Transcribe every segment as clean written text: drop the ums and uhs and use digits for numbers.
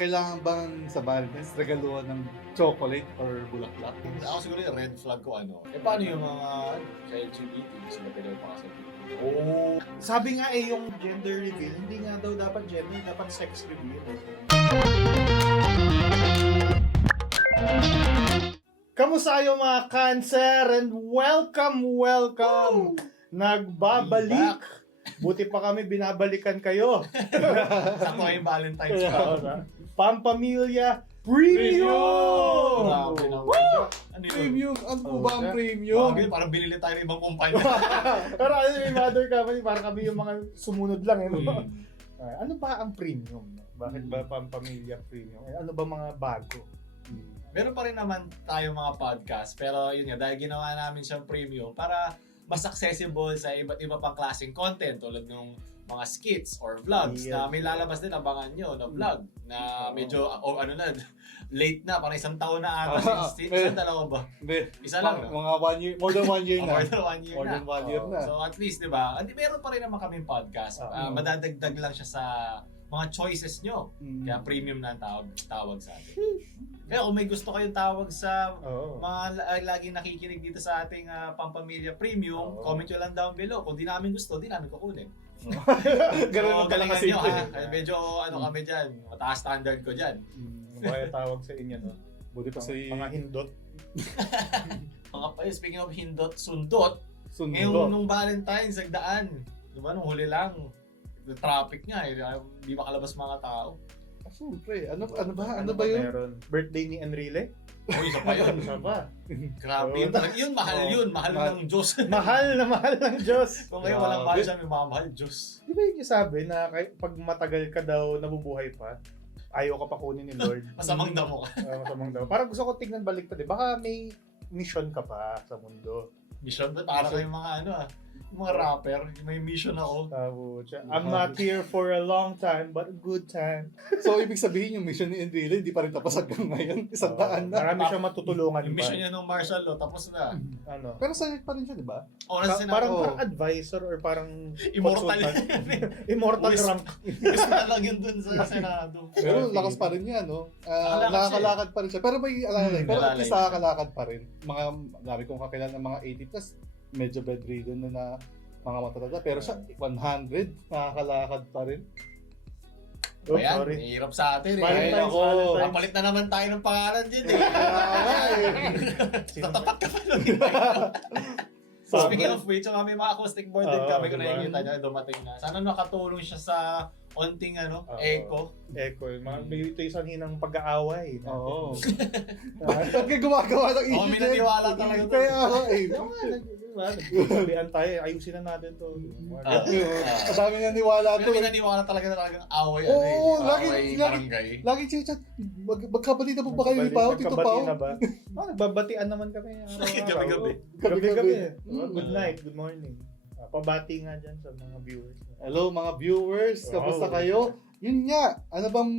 kailangan bang sa Valentine's regaluhan ng chocolate or bulaklak? Ako siguro yung red flag ko paano yung mga sa LGBT? Gusto ba pinag pa sa Oh. Sabi nga yung gender reveal, hindi nga daw dapat gender, dapat sex reveal. Kamusta kayo mga Cancer and welcome! Nagbabalik! Buti pa kami binabalikan kayo. Sakto yung Valentine's pa. Pampamilya Premium! Grabe na. Ano yun? Premium! Ano po ba ang premium? Grabe, parang binili tayo ng ibang kumpanya. Pero ano yung mother company, parang kami yung mga sumunod lang. No? Hmm. Ano ba ang premium? Bakit ba Pampamilya Premium? Ano ba mga bago? Meron pa rin naman tayo mga podcast, pero yun nga, dahil ginawa namin siyang premium para mas accessible sa iba't iba pang klaseng content tulad ng mga skits or vlogs na may lalabas din, abangan nyo na vlog na medyo late na, parang isang taon na ata. Isang dalawa ba? Hindi. Isa lang, no? Mga 1 year, more than 1 year na. More than 1 year More na. than 1 year na. So at least, di ba? Meron pa rin naman kaming podcast. Madadagdag lang siya sa mga choices nyo. Kaya premium na ang tawag sa atin. Kaya kung may gusto kayong tawag sa mga laging nakikinig dito sa ating Pampamilya Premium, comment nyo lang down below. Kung di namin gusto, di namin kukunin. Ganun ang galingan kasi. nyo ha. Medyo kami dyan. Mataas standard ko dyan. Kaya tawag sa inyo, no? Buti pa si Mga hindot. Speaking of hindot, sundot. Ngayon nung Valentine's, nagdaan. Diba, nung huli lang. The traffic nga di makalabas mga tao. Siyempre, ano ba yun? Meron? Birthday ni Enrile? Uy, isa pa yun. Isa pa. Grabe. Yun, mahal ng Diyos. mahal ng Diyos. Kung ngayon walang mahal siya, may mamahal Diyos. Di ba yung sabi na pag matagal ka daw nabubuhay pa, ayaw ka pa kunin ni Lord? Masamang damo ka. Masamang damo. Parang gusto ko tignan baliktad. Baka may mission ka pa sa mundo. Mission ba? Para kayong mga mga rapper. May mission ako. I'm not here for a long time, but a good time. So, ibig sabihin yung mission ni Enrile, hindi pa rin tapos hanggang ngayon. 100 na. Marami siyang matutulungan Yung pa. mission niya nung martial law, tapos na. Pero sanay pa rin siya, di ba? Parang advisor or parang Immortal. Immortal rank. Gusto na lang yun dun sa Senado. Pero lakas pa rin niya, no? Nakakalakad pa rin siya. Pero may alalay. Pero at least nakakalakad pa rin. Dami kong kakilala ng mga 80 plus, medyo bedridden na mga matatanda. Pero siya, 100, nakakalakad pa rin. Ayan, hirap sa atin Papalit na naman tayo ng pangalan din Tatapat ka pa lang. Speaking of which, may mga acoustic board din kami kung nakikita niya dumating na. Sana nakatulong siya sa onting echo. Ito yung sanhinang pag-aaway. Oo. Ba't ka gumagawa ng issue? May naniwala talaga doon. Kaya Nagsabihan tayo, ayusin na natin to. Madami naniwala to. May naniwala talaga away. Oo, away barangay. Lagi chat. Magkabalita po ba kayo ni Pao? Tito Pao? Nagbabatian naman kami. Gabi-gabi. Gabi-gabi. Good night, good morning. Pabati nga dyan sa mga viewers. Hello mga viewers, kamusta kayo? Yun nga, ano bang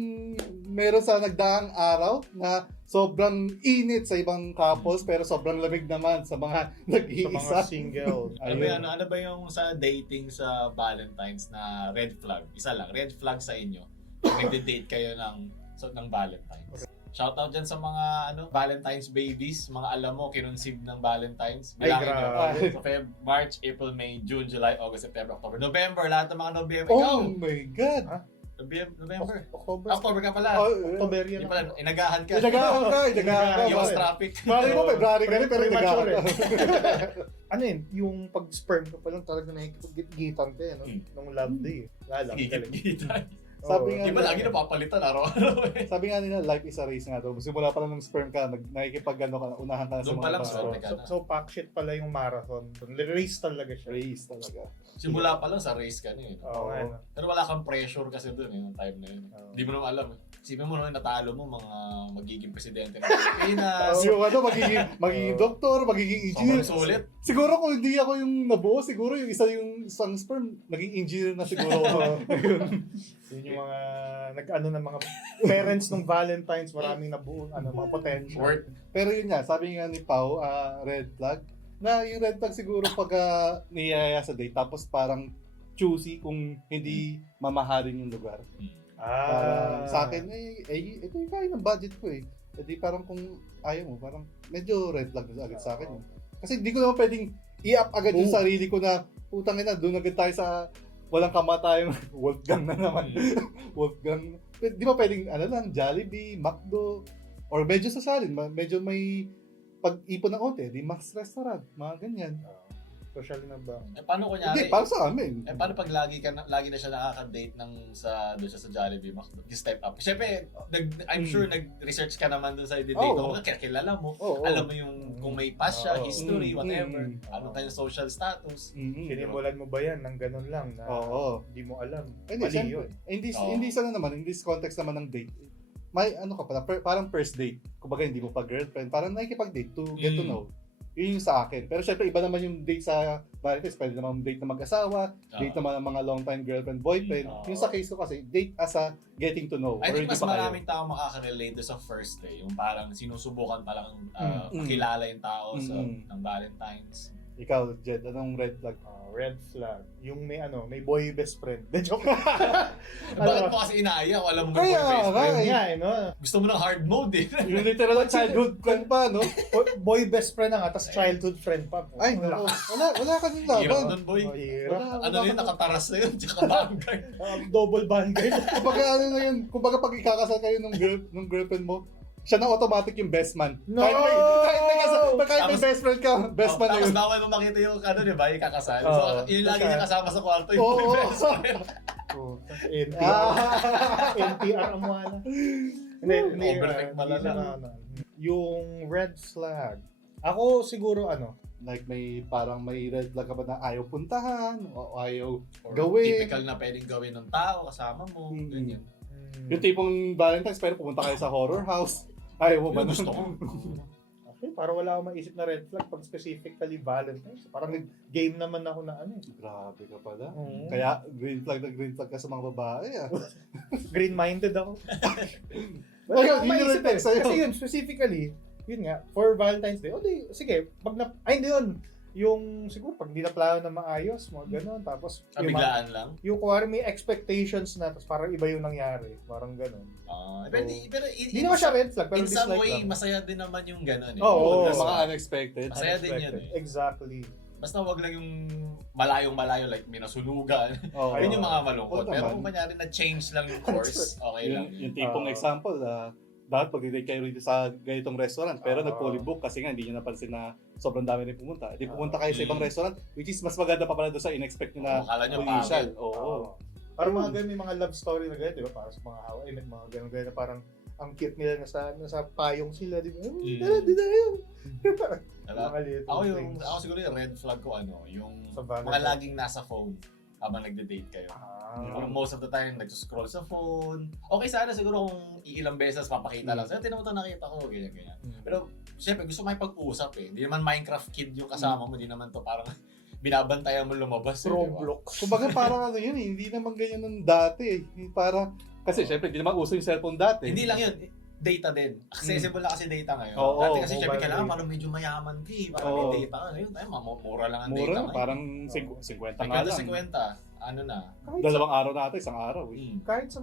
meron sa nagdaang araw na sobrang init sa ibang couples pero sobrang lamig naman sa mga nag-iisa? Sa mga single. Ano ba yung sa dating sa Valentine's na red flag? Isa lang, red flag sa inyo. Pag nagde-date kayo ng Valentine's. Shoutout dyan sa mga Valentine's babies, mga alam mo, kinunsib ng Valentine's. Bilangin nyo. So, March, April, May, June, July, August, September, October, November, lahat ng mga November. Oh my God! November. October ka pala. October yan. Hindi pala, inagahan ka. Inagahan ka. Iwas traffic. Mali mo, February ka rin, pero inagahan ka. Ano yun? Yung pag-sperm ko pa lang talaga nakikipag-gitan ka nung love day. Gigitan. Sabi nga iba lagi napapalitan araw-araw Sabi nga nila, life is a race nga daw. Simula pa lang ng sperm ka, unahan ka na sa mga tao. So pack shit pala yung marathon. Race talaga siya. Race talaga. Simula pa lang sa race ka na Pero wala kang pressure kasi doon yung time na yun. Hindi mo naman alam. Isipin mo naman natalo mo mga magiging presidente ng Pilipinas. Yung magiging doktor, magiging engineer. Sulit. Siguro kung hindi ako yung nabuo, siguro yung isang sperm, naging engineer na siguro ako. Yun yung mga ng mga parents ng Valentine's, maraming nabuo mga potential. Pero yun nga, sabi nga ni Pao, red flag, na yung red flag siguro pag niyaya sa date, tapos parang choosy kung hindi mamahalin yung lugar. Parang sa akin, ito yung kaya ng budget ko eh. Hindi parang kung ayaw mo, parang medyo red flag na agad sa akin. Kasi hindi ko naman pwedeng i-up agad yung sarili ko na, putang ina, doon agad tayo sa walang kamatayang Wolfgang na naman. Wolfgang. Di ba pwedeng, Jollibee, McDo, or medyo sasalin, medyo may pag-ipon ng konti, di Max Restaurant, mga ganyan. Social na ba? Paano kunyari? Hindi, para sa amin. Paano pag lagi na siya nakaka-date doon siya sa Jollibee, yung step up? Siyempre, I'm sure nag-research ka naman doon sa date mo, kilala mo, alam mo yung kung may past siya, history, whatever, ano kanyang social status. Sinimulan mo ba yan ng ganun lang na hindi mo alam? Hindi, Mali yun. Hindi sana naman, in this context naman ng date, may ka pala, parang first date. Kumbaga hindi mo pa girlfriend, parang nakikipag-date to get to know. Yun yung sa akin. Pero syempre iba naman yung date sa Valentine's. Pwede naman date na mag-asawa, date naman ng mga long time girlfriend, boyfriend. Yung sa case ko kasi, date as a getting to know. I think mas maraming tao makaka-relate sa first day. Yung parang sinusubukan pa lang makilala yung tao ng Valentine's. Ikaw, Jed, anong red flag? Red flag. Yung may boy best friend. De joke. Bakit mo kasi inaaya? Alam mo Kaya, boy best friend. no? Gusto mo ng hard mode eh. Yung literal childhood friend pa, no? Boy best friend na nga, tapos childhood friend pa. Ay, no. Wala ka nung Hirap laban. nun, boy. Hirap. Ano yun? Nakataras na yun. Tsaka bangkay. Double bangay. Kumbaga na yun, kumbaga pag ikakasal kayo nung girlfriend mo, siya na automatic yung best man. No! Kahit may best friend ka, best man na Tapos yun. bawal mo makita yung di ba, yung kakasal. So, yung lagi niya kasama sa kwarto, yung Oo. best friend. NTR ang wala. Hindi. Overthink pala lang. Yung red flag. Ako siguro Like parang may red flag ka ba na ayaw puntahan o ayaw Or gawin. typical na pwedeng gawin ng tao kasama mo. Ganyan. Yung tipong Valentine's pero pumunta kayo sa horror house. Ayaw mo ba? Gusto ko. Okay, parang wala akong maisip na red flag pag specifically Valentine's. Parang game naman ako na Grabe ka pala. Oo. Kaya green flag ka sa mga babae ah. Green-minded ako. Ayun, Wala yun yung akong red flag maisip sa'yo. Kasi yun, specifically, yun nga, for Valentine's Day, sige, hindi yun. Yung, siguro, pag hindi na plano na maayos, mga ganun, tapos, Biglaan lang. yung kuwari may expectations na, tapos parang iba yung nangyari, parang ganun. Pero Hindi naman siya red flag, pero in some dislike way, lang. masaya din naman yung gano'n eh. Oo. Yung mga unexpected. Masaya din yun eh. Exactly. Basta wag lang yung malayong-malayo, like may nasunugan. Oo. Yun yung mga malungkot. Oo Pero naman. kung kanyari na-change lang yung course, okay lang. Yung tipong example, dapat pag-date kayo rito sa ganitong restaurant, pero nag-fully book kasi nga hindi nyo napansin na sobrang dami rin pumunta. Hindi pumunta kayo sa ibang restaurant, which is mas maganda pa pala doon sa in-expect nyo na Akala nyo usual. pangit. Oo. Parang mga ganun, may mga love story na ganyan, di ba? Parang sa mga How I Met, mga ganun na parang ang cute nila nasa payong sila, di ba? Di na yun. Mga little things. Ako siguro yung red flag ko yung Sa Valentine's. mga laging nasa phone habang nagde-date kayo. Most of the time, nag-scroll sa phone. Okay sana siguro kung ilang beses papakita lang. Tinan mo ito, nakita ko, ganyan. Pero, siyempre, gusto makipag-usap eh. Hindi naman Minecraft kid yung kasama mo. Hindi naman to parang binabantayan mo lumabas. Roblox. Kumbaga parang yun eh, hindi naman ganyan nung dati eh. Parang, kasi syempre hindi naman uso yung cellphone dati. Hindi lang yun. Data din. Accessible na kasi data ngayon. Oo, Dati kasi syempre mobile kailangan data. parang medyo mayaman ka eh. Parang Oo. may data ka. Ayun, mura lang ang Mura data na, ngayon. parang 50 nga lang. 50, ano na. Dalawang araw na ata, isang araw eh. Kahit sa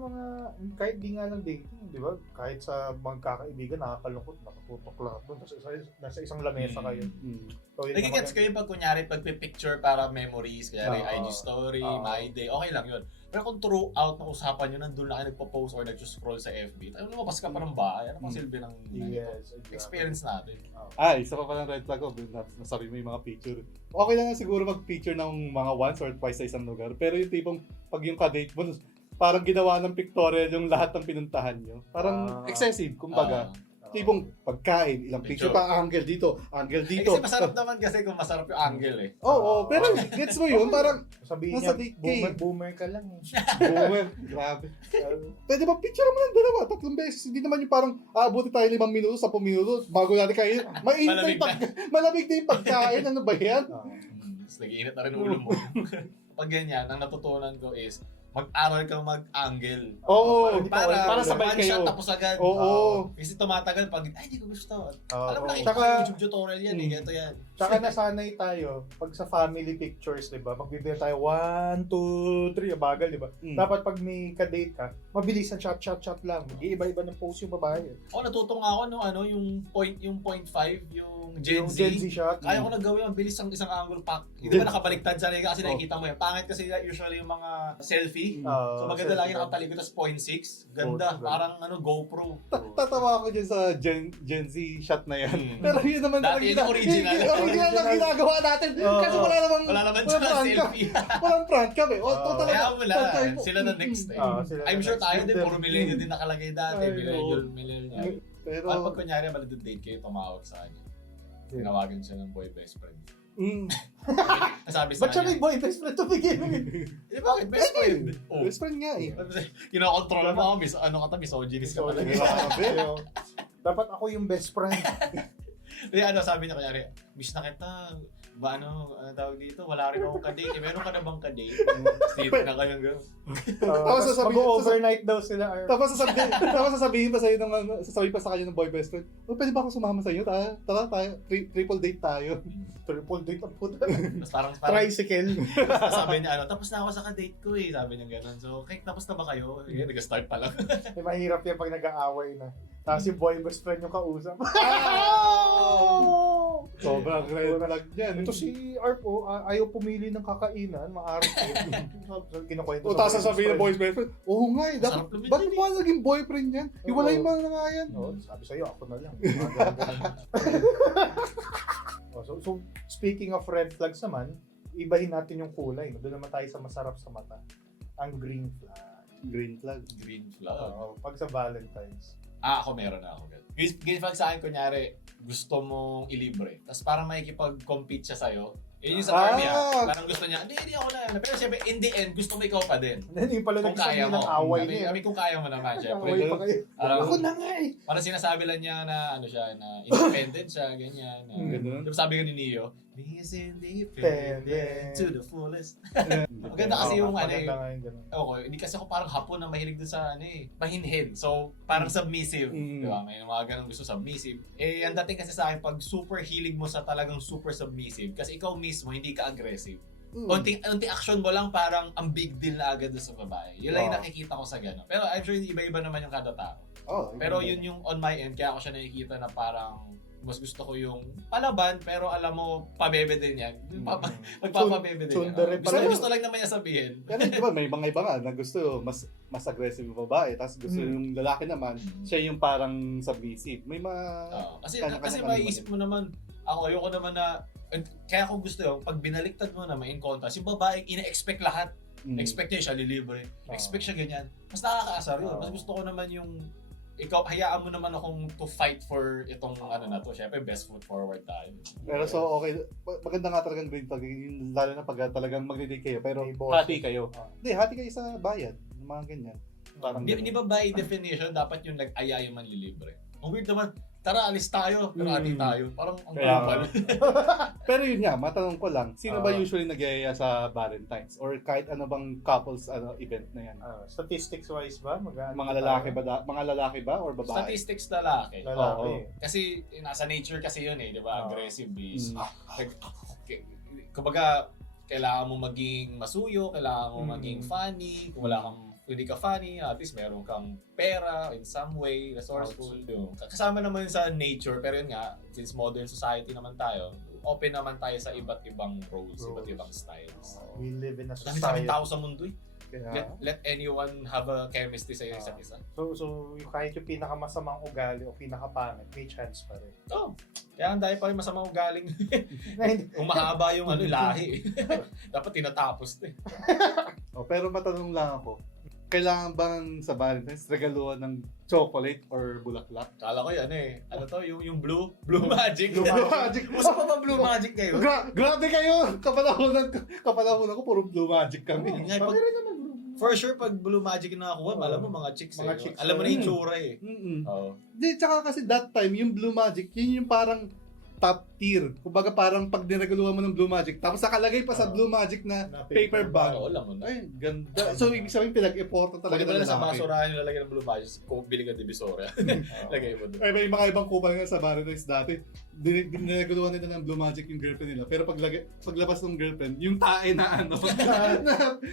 kahit di nga lang dating, di ba? Kahit sa magkakaibigan, nakakalungkot, nakatutok lang doon. Tapos nasa isang lamesa kayo. So, yun Nagigets ko yung pag kunyari pagpipicture para memories, kunyari Oo. IG story, Oo. my day, okay lang yun. Pero kung throughout na usapan nyo, nandun lang kayo nagpo-post or nag-scroll sa FB, tayo lumabas ka pa ng bahay, ano pang silbi ng Yes, exactly. experience natin? Isa pa palang red flag ko, nasabi mo yung mga picture. Okay lang siguro mag-picture ng mga once or twice sa isang lugar, pero yung tipong pag yung ka-date mo, parang ginawa ng pictorial yung lahat ng pinuntahan nyo. Parang excessive, kumbaga. Tipong pagkain, ilang picture pa, angle dito. Kasi masarap naman kasi kung masarap yung angle eh. Oo, pero gets mo yun, parang Sabihin nasa niya, date boomer ka lang. boomer. Grabe. Pwede ba picture mo ng dalawa, 3 beses. Hindi naman yung parang aabuti tayo 5 minuto, 10 minuto, bago natin kayo. Malamig na yung pagkain. Ano ba yan? Tapos nag-iinit na rin ulo mo. Pag ganyan, ang natutunan ko is, mag-aral kang mag-angle. Oo, Para sabay one kayo. shot tapos agad. Oo. Kasi tumatagal pag, ay, hindi ko gusto. Alam mo, Oo. nakita ko Tsaka- yung YouTube tutorial yan, ganito yan. Tsaka nasanay tayo, pag sa family pictures, di ba, magbibigay tayo 1, 2, 3, bagal, di ba? Dapat pag may ka-date ka, mabilisan shot lang. Mag-iiba-iba ng pose yung babae. Ako natuto nga ako no, yung 0.5, yung Gen Yung Z. Gen Z shot. Kaya ko nagawin ang bilis ng isang angle pack. Hindi ba nakabaliktad sa liga kasi nakikita mo yan. Pangit kasi usually yung mga selfie. So maganda lang yung nakatalikod tas 0.6. Ganda, Oh, parang GoPro. Tatawa ako dyan sa Gen Z shot na yan. Pero yun naman Dati yung original. Original na ginagawa natin. Kasi wala namang sa prank cam. selfie. Walang prank cam eh. Kaya wala, sila na next eh. Sila I'm na sure next tayo din, filter. puro millennial din nakalagay dati. Ay, Millennial. Pero, Paano pag kunyari malidate kayo, tumawag sa kanya? Tinawagan siya ng boy best friend. Nasabi sa Ba't siya may kanya, boy best friend to begin with? bakit best friend? Oh. best friend nga eh. Kinokontrol mo ako, misogynist ka pala. Grabe. Dapat ako yung best friend. Kaya sabi niya kunyari, miss na kita, ano tawag dito, wala rin akong kadate. Meron ka na bang kadate? State na kanyang gano'n. Tapos sasabihin- Mag-overnight daw sila. Tapos sasabihin pa sa'yo sasabihin pa sa kanya ng boy best friend, pwede ba ako sumama sa'yo? Tara tayo, triple date tayo. Triple date ang puta. Tapos parang Tricycle. sabi niya, tapos na ako sa kadate ko eh. Sabi niya gano'n. So, tapos na ba kayo? Nag-start pa lang. Mahirap yan pag nag-aaway na. Tapos yung boy best friend yung kausap. Sobrang red flag dyan. Ito si Arpo, ayaw pumili ng kakainan, maarap ko. Kinukwento O tapos sasabihin ng boy best friend, oo nga eh, Sarap lumit ba't yun mo naging boyfriend yan? Hiwalay mo na nga yan. No, sabi sa'yo, ako na lang. So, speaking of red flags naman, ibahin natin yung kulay. Doon naman tayo sa masarap sa mata. Ang green flag. Green flag. Green flag. Pag sa Valentine's. Ako meron na ako. Green flag sa akin, kunyari, gusto mong ilibre. Tapos parang makikipag-compete siya sa'yo. Yun yung sa part niya. Parang gusto niya, hindi ako na. Pero siyempre, in the end, gusto mo ikaw pa din. Hindi pala Kung nagsasabi kaya mo. ng away I niya. mean, kung kaya mo naman, syempre. Away pa kayo. Ako na nga eh. Parang sinasabi lang niya na, na independent siya, ganyan. Ganun. Diba sabi ko ni Neo, He's independent to the fullest. Maganda kasi yung Maganda nga yung ganun. Okay, hindi kasi ako parang hapon na mahilig dun sa mahinhin. So, parang submissive. Diba? May mga ganun gusto submissive. Ang dating kasi sa akin, pag super hilig mo sa talagang super submissive, kasi ikaw mismo, hindi ka aggressive. Unting action mo lang parang ang big deal na agad dun sa babae. Yun lang yung nakikita ko sa gano'n. Pero I'm sure iba-iba naman yung kada tao. Pero yun yung on my end, kaya ako siya nakikita na parang mas gusto ko yung palaban, pero alam mo, pabebe din yan. Magpapabebe din yan. Gusto lang naman niya sabihin. Pero di ba, may mga iba nga na gusto mas aggressive yung babae, tapos gusto yung lalaki naman, siya yung parang submissive. May mga... Kasi maiisip mo naman, ako ayoko naman na, kaya ako gusto yung, pag binaliktad mo na may in contrast, yung babae, ina-expect lahat. Expect niya siya lilibre. Expect siya ganyan. Mas nakakaasar yun. Mas gusto ko naman yung ikaw, hayaan mo naman akong to fight for itong na to. Siyempre, best foot forward tayo. Pero so, okay. Maganda nga talagang green flag. Lalo na pag talagang mag-date kayo. Pero hati kayo. Hindi, hati kayo sa bayad. Mga ganyan. Parang Di ba by definition, dapat yung nag-aya yung manlilibre? Ang weird naman, tara, alis tayo, pero hati tayo. Parang ang global. Pero yun nga, matanong ko lang, sino ba usually nag-iaya sa Valentine's? Or kahit ano bang couples event na yan? Statistics wise ba? Mga lalaki ba or babae? Statistics lalaki. Lalaki. Kasi nasa nature kasi yun di ba? Aggressive is. Kumbaga, kailangan mo maging masuyo, kailangan mo maging funny, kung hindi ka funny, at least meron kang pera in some way, resourceful. Kasama naman yun sa nature, pero yun nga, since modern society naman tayo, open naman tayo sa iba't ibang roles, iba't ibang styles. We live in a Dami society. tao sa mundo Let anyone have a chemistry sa isa't isa. So kahit yung pinakamasamang ugali o pinakapangit, may chance pa rin. Kaya ang dahil pa rin masamang ugaling. Kung mahaba yung lahi. Dapat tinatapos Pero matanong lang ako, kailangan bang sa Valentine's regaluhan ng chocolate or bulaklak? Kala ko yan Ano to? Yung Blue Magic. Blue Magic. Gusto pa ba Blue Magic kayo? Grabe kayo! Kapanahonan ko, puro Blue Magic kami. For sure, pag Blue Magic na nakuha, alam mo mga chicks alam mo na yung tsura Hindi, tsaka kasi that time, yung Blue Magic, yun yung parang top tier. Kumbaga parang pag nireguluhan mo ng Blue Magic, tapos nakalagay pa sa Blue Magic na paper bag. Oo, alam mo na. Ay, ganda. So, ibig sabihin, pinag-importan talaga Pwede mo na sa lalaki. basurahan yung lalagyan ng Blue Magic, kung bili ka Divisoria. Lagay mo doon. Ay, may mga ibang kupal nga sa Valentine's dati. Nireguluhan nila ng Blue Magic yung girlfriend nila. Pero paglabas ng girlfriend, yung tae na ano,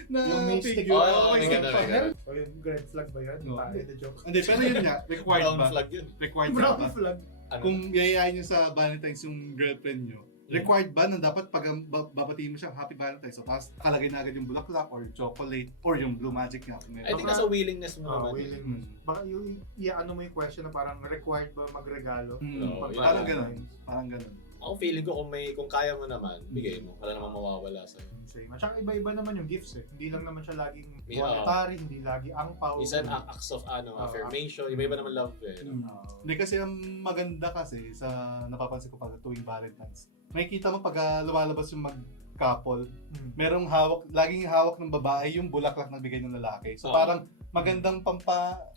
na Yung mystic. figure. Oo, may ganun, ganun. ganun. O yung red flag ba yun? No. Tayo the joke. Hindi, pero yun nga, required Brown ba? flag yun. Required Brown ba? flag. Ano? Kung yayayain nyo sa Valentine's yung girlfriend nyo, required ba na dapat pag babatiin mo siya, Happy Valentine's, so tapos nakalagay na agad yung bulaklak or chocolate or yung Blue Magic nga. I think nasa willingness mo naman. Willing. Mm. Baka yung ano mo yung question na parang required ba magregalo? Mm, Oo, parang yun. ganun. Parang ganun. Ako feeling ko kung kaya mo naman, bigay mo. Wala namang mawawala sa'yo. Same. At saka iba-iba naman yung gifts eh. Hindi lang naman siya laging Yeah. monetary, hindi lagi angpaw. Minsan acts of affirmation, iba-iba naman love eh. No? Hindi kasi ang maganda kasi sa napapansin ko pag tuwing Valentine's, may kita mo pag lumalabas yung mag-couple, merong laging hawak ng babae yung bulaklak na bigay ng lalaki. So parang magandang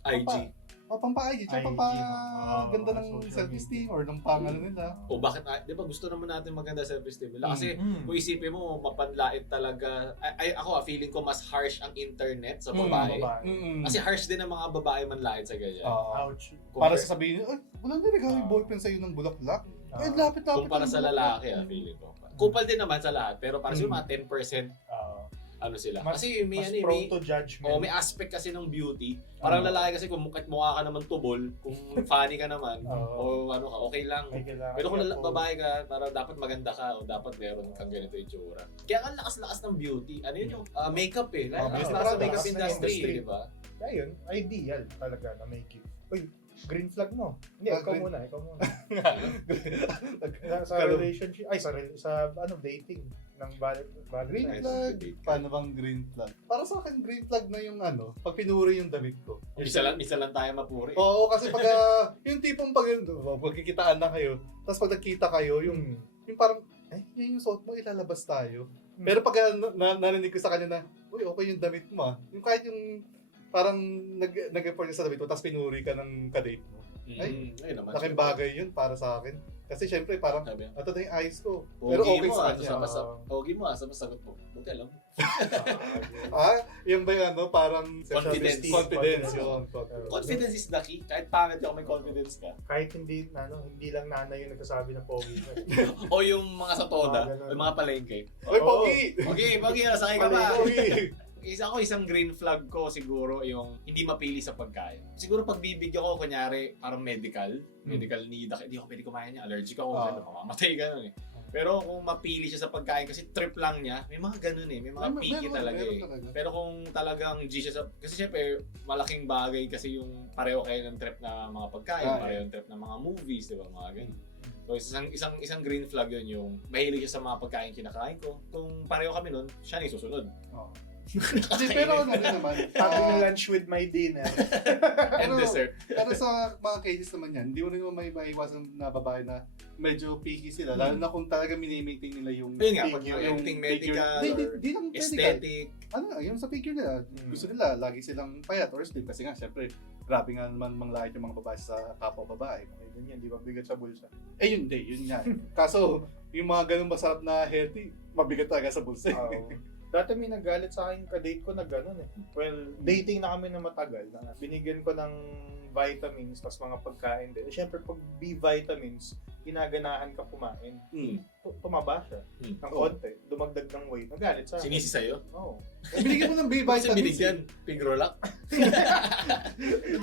IG. Pampa-IG, tsaka IG, ganda ng social self-esteem or ng pangano nila. O bakit, di ba gusto naman natin maganda self-esteem nila? Kasi Mm. kung isipin mo, mapanlait talaga. Ako, feeling ko mas harsh ang internet sa babae. Mm. Kasi harsh din ang mga babae manlait sa ganyan. Ouch. Para sasabihin, ay, wala na regalo yung boyfriend sa'yo ng bulaklak. Ay, lapit-lapit. Kumpara sa lalaki, feeling ko. Kupal din naman sa lahat, pero para siguro mga 10% ano sila. Mas, Kasi may mas ano, prone to judgment. may aspect kasi ng beauty. Parang lalaki kasi kung mukha ka naman tubol, kung funny ka naman, o ano ka, okay lang. May kailangan Pero kung i-uphold. babae ka, parang dapat maganda ka o dapat meron kang ganito yung tsura. Kaya ang lakas-lakas ng beauty. Ano yun yung makeup eh. Lakas-lakas lakas ng makeup ng industry, industry. di ba? Kaya yun, ideal talaga na may gift. Uy, green flag mo. Hindi, ikaw green. muna. Sa relationship, sa dating ng Green Valentine's. flag? Paano bang green flag? Para sa akin, green flag na yung pag pinuri yung damit ko. Misa lang tayo mapuri. Oo, kasi pag yung tipong magkikitaan na kayo, tapos pag nagkita kayo, yung parang, yan yung suot mo, ilalabas tayo. Pero pag narinig ko sa kanya na, uy, okay yung damit mo yung kahit yung parang nag-effort ka sa damit mo, tapos pinuri ka ng kadate mo. Ay, naman. laking bagay yun para sa akin. Kasi syempre, parang, Sabi, ito na yung eyes ko. Pero Pogi okay mo, sa kanya. Pogi mo, sa sagot mo. Huwag ka lang. Yung ba yung parang Confidence. Confidence yun. Confidence is the key. Kahit pangit yung may confidence ka. Kahit hindi lang nanay yung nagsasabi na pogi ka. O yung mga sa toda, ganun. yung mga palengke. Oy, Pogi! Pogi, sakay ka pa. Pogi! Isang green flag ko siguro yung hindi mapili sa pagkain. Siguro pag bibigyan ko, kunyari, parang medical need, hindi ako pwede kumain niya, allergic ako, mamamatay ganun eh. Pero kung mapili siya sa pagkain, kasi trip lang niya, may mga ganun eh, may mga picky talaga eh. Pero kung talagang G siya kasi syempre, malaking bagay kasi yung pareho kayo ng trip na mga pagkain, pareho yung trip ng mga movies, di ba, mga ganun. So isang green flag yun yung mahilig siya sa mga pagkain kinakain ko. Kung pareho kami nun, siya na yung susunod. Pero ano naman, Having lunch with my dinner. And dessert. Pero sa mga cases naman yan, hindi mo rin may maiwasan na babae na medyo picky sila. Lalo na kung talaga mini-maintain nila yung Ayun nga, pag figure, yung medical Di lang medical. aesthetic. Yung sa figure nila, gusto nila lagi silang payat or slim kasi nga syempre grabe nga naman manglait yung mga babae sa kapwa babae. Ganyan, di ba bigat sa bulsa? Yun nga. Kaso yung mga ganun masarap na healthy, mabigat talaga sa bulsa. Dati may nagalit sa akin kadate ko na gano'n eh. Well, dating na kami na matagal. Binigyan ko ng vitamins, tas mga pagkain din. Siyempre, pag B-vitamins, ginaganahan ka kumain. Tumaba siya ng konti, dumagdag ng weight. Nagalit sa akin. Sinisi sa'yo? Oo. Binigyan mo ng Kasi B-vitamins. binigyan, Pigrolac.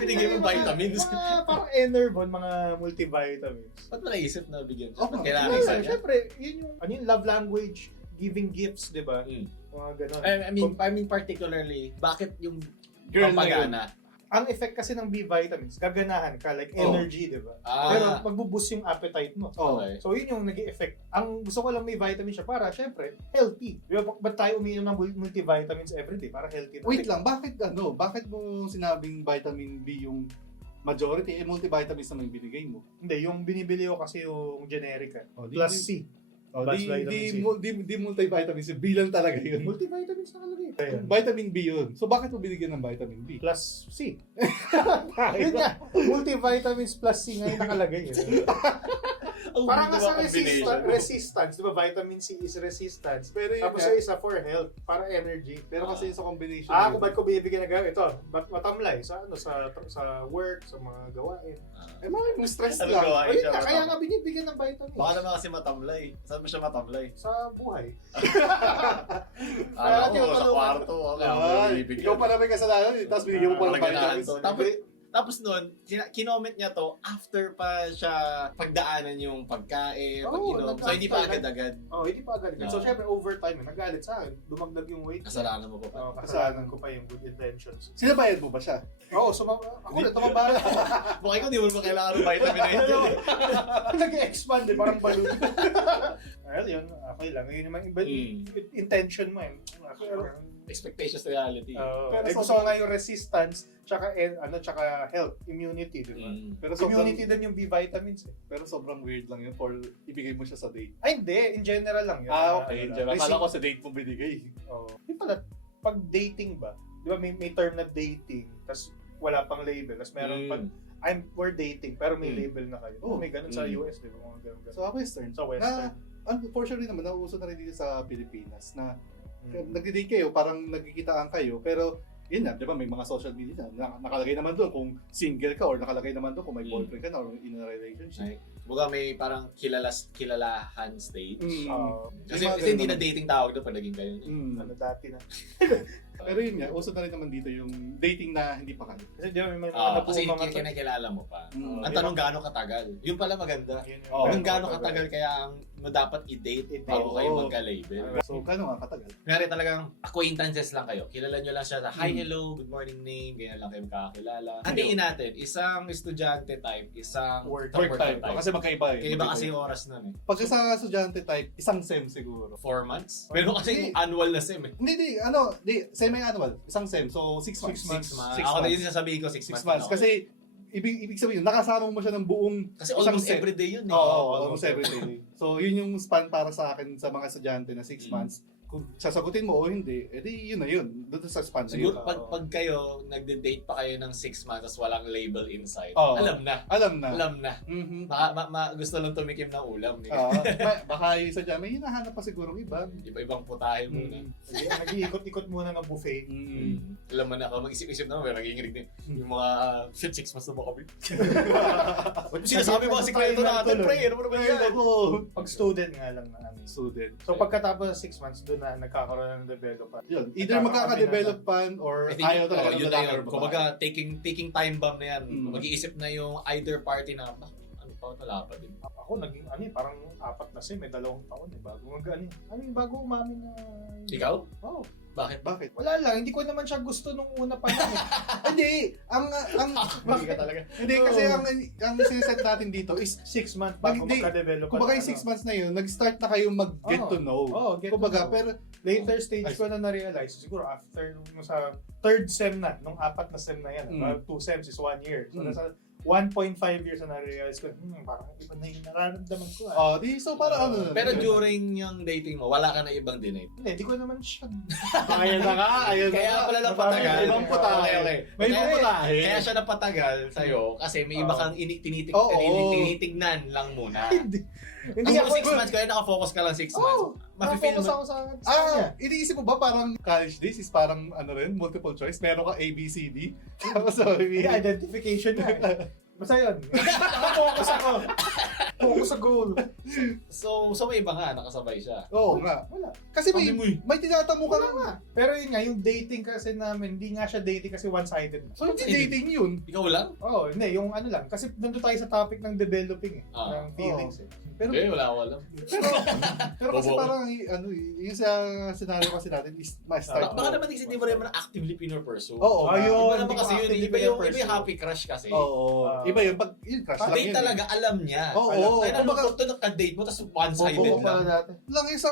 Binigyan mo vitamins. Parang Enervon, mga multivitamins. Ba't mo naisip na bigyan? Oh, Ba't kailangan isa niya? Siyempre, yun yung love language, giving gifts, di ba? Mga gano'n. I mean particularly, bakit yung Girl na yun. pampagana? Ang effect kasi ng B-vitamins, gaganahan ka, like energy, di ba? Ah. Pero magbuboost yung appetite mo. Okay. So yun yung nag-effect. Ang gusto ko lang may vitamins siya para, syempre, healthy. Di ba, ba't tayo umiinom ng multivitamins everyday? Para healthy na. Wait lang, bakit mo sinabing vitamin B yung majority? Multivitamins naman yung binigay mo. Hindi, yung binibili ko kasi yung generic. Di- Plus C. Plus vitamin C. Di multivitamins, yung B lang talaga yun. Multivitamins nakalagay. Vitamin B yun. So bakit mo binigyan ng vitamin B? Plus C. Yun nga, multivitamins plus C nga yung nakalagay. Parang Diba, nga sa combination? resistance, di ba? Vitamin C is resistance. Pero yun Tapos nga, yung isa for health, para energy. pero kasi sa combination Kung ba't ko binibigyan na gawin? Ito, matamlay sa work, sa mga gawain. eh mga yung stress Ano lang. gawain? Ayun siya, nga, kaya matamlay. nga binibigyan ng vitamins. Baka naman kasi matamlay. Saan mo siya matamlay? Sa buhay. Alam ko, sa tinutulungan. kwarto. Kaya mo bibigyan. Ikaw pa na may kasalanan, tapos bigyan mo pa ng Talaga na, vitamins. Anton. Tapos noon, kinoment niya to after pa siya pagdaanan yung pagkain, pag-inom. So, hindi pa agad-agad. Hindi pa agad. So, syempre, overtime, nagalit sa akin. Dumagdag yung weight. Kasalanan mo pa pa. Kasalanan ko pa yung good intentions. Sinabayad mo ba siya? Oo, ako na, tumaba na. Mukha ko, di mo ba kailangan ng vitamin A dyan eh. Nag-expand eh, parang balloon. Ayun, yun, okay lang. Yun naman, intention mo eh. Expectations reality. Pero Gusto ko nga yung resistance, tsaka health, immunity, di ba? Pero sobrang, Immunity din yung B vitamins eh. pero sobrang weird lang yun for ibigay mo siya sa date. Ay, hindi. In general lang yun. Okay. Ano lang. Akala ko sa date mo binigay. Oo. Yung pala, pag dating ba, di ba may term na dating, tas wala pang label, tas meron pag, we're dating, pero may label na kayo. Oh. May ganun sa US, di ba? Mga ganun. Sa Western. Sa Western. Unfortunately naman, nauuso na rin dito sa Pilipinas na nagdi-date kayo, parang nagkikitaan kayo, pero yun na, di ba, may mga social media na nakalagay naman doon kung single ka or nakalagay naman doon kung may boyfriend ka na or in a relationship. Buga may parang kilalahan stage. Kasi Yung mga hindi ganun na dating tawag doon pag naging kayo. Ano dati na. Pero yun nga, uso na rin naman dito yung dating na hindi pa kayo. Kasi di ba may mga Kasi mga kinakilala mo pa. Mm. Ang tanong gaano katagal. Yun pala maganda. Oo. Kung gaano katagal kaya mo dapat i-date bago kayo Oo. magka-label. So, gano'n nga katagal? Kunyari talagang acquaintances lang kayo. Kilala nyo lang siya sa hi, hello, good morning name, ganyan lang kayo makakilala. Hatiin natin, isang estudyante type, isang Work Work type. Kasi magkaiba eh. Kaiba kasi yung oras nun eh. Pag sa estudyante type, isang SEM siguro. 4 months? Pero kasi annual na sem eh. Hindi, semi-annual. Isang SEM. So, 6 months. 6 months. Six Ako na months. yun sasabihin ko, 6 6 months. months. na ako. Kasi, ibig sabihin, nakasama mo siya ng buong Kasi isang almost SEM. everyday yun eh. Oo, almost every day. So, yun yung span para sa akin sa mga estudyante na 6 months. Kung sasagutin mo o hindi, edi yun na yun. Doon sa span na yun. Siguro pag kayo, nagde-date pa kayo ng 6 months tapos walang label inside, Oo. alam na. Alam na. Alam na. Mhm. Gusto lang tumikim ng ulam. Baka yung isa dyan, may hinahanap pa siguro iba. Iba-ibang putahe muna. Nag-iikot-ikot muna ng buffet. Alam mo na ako, mag-isip-isip naman, pero naginginig din. Yung mga, shit, 6 months na ba kami? Sinasabi mo kasi kwento natin, pre, ano mo naman yan? Pag student nga lang na namin. Student. So pagkatapos ng 6 months, doon na nagkakaroon ng developer. Yun, either magkaka-develop pan or I think, ayaw talaga ng yun na lalaki yun. or babae. Kumbaga, taking time bomb na yan. Mm. Mag-iisip na yung either party na, ano pa, wala pa din. Ako naging parang 4 na sim, may 2 taon bago bago umamin na. Ikaw? Oo. Bakit? Bakit? Wala lang, hindi ko naman siya gusto nung una pa lang. Hindi, ang Hindi ka talaga. hindi kasi ang siniset natin dito is 6 months bago Hindi. magka-develop. kumbaga yung 6 months na yun, nag-start na kayo mag-get to know. Get Kumbaga, to know. pero Later stage ko na na-realize, siguro after nung sa 3rd sem na, nung 4 na sem na yan, 2 sems is 1 year. So nasa 1.5 years na na-realize ko, parang iba na yung nararamdaman ko. so para ano. Pero during yung dating mo, wala ka na ibang dinate. Hindi, di ko naman siya. Ayan na nga, ayan na Kaya nga. pala lang patagal. Ibang putahe. Okay. May Kaya- putahe. Kaya siya napatagal sa'yo kasi may iba kang Oo. tinitignan lang muna. Hindi Kasi ako 6 months, kaya nakafocus ka lang 6 months. Mafe-feel Focus mo. ako sa Iniisip mo ba parang college days is parang ano rin, multiple choice? Meron ka A, B, C, D? Tapos Hindi, identification na eh. Basta yun. Focus ako. Focus sa goal. So may iba nga, nakasabay siya. Oo nga. Wala. Kasi Sabi mo eh. may tinatamo ka Wala lang. nga. Pero yun nga, yung dating kasi namin, hindi nga siya dating kasi one-sided. So hindi dating yun. Ikaw lang? Oo, hindi, yung ano lang. Kasi nandun tayo sa topic ng developing eh. Ah. Ng feelings eh. Pero Wala ko alam. pero kasi Bobo. parang yung sa scenario kasi natin is ma-start Baka naman hindi mo naman actively pinupursue. Oo. Ayun. Iba naman kasi yun. Iba yung happy crush kasi. Oo. Iba yun. Pag yun, crush lang Date yun. talaga, alam niya. Oo. Kaya Kumbaga, nalungkot to ka-date mo, tapos one-sided Oo, lang. natin. lang isa,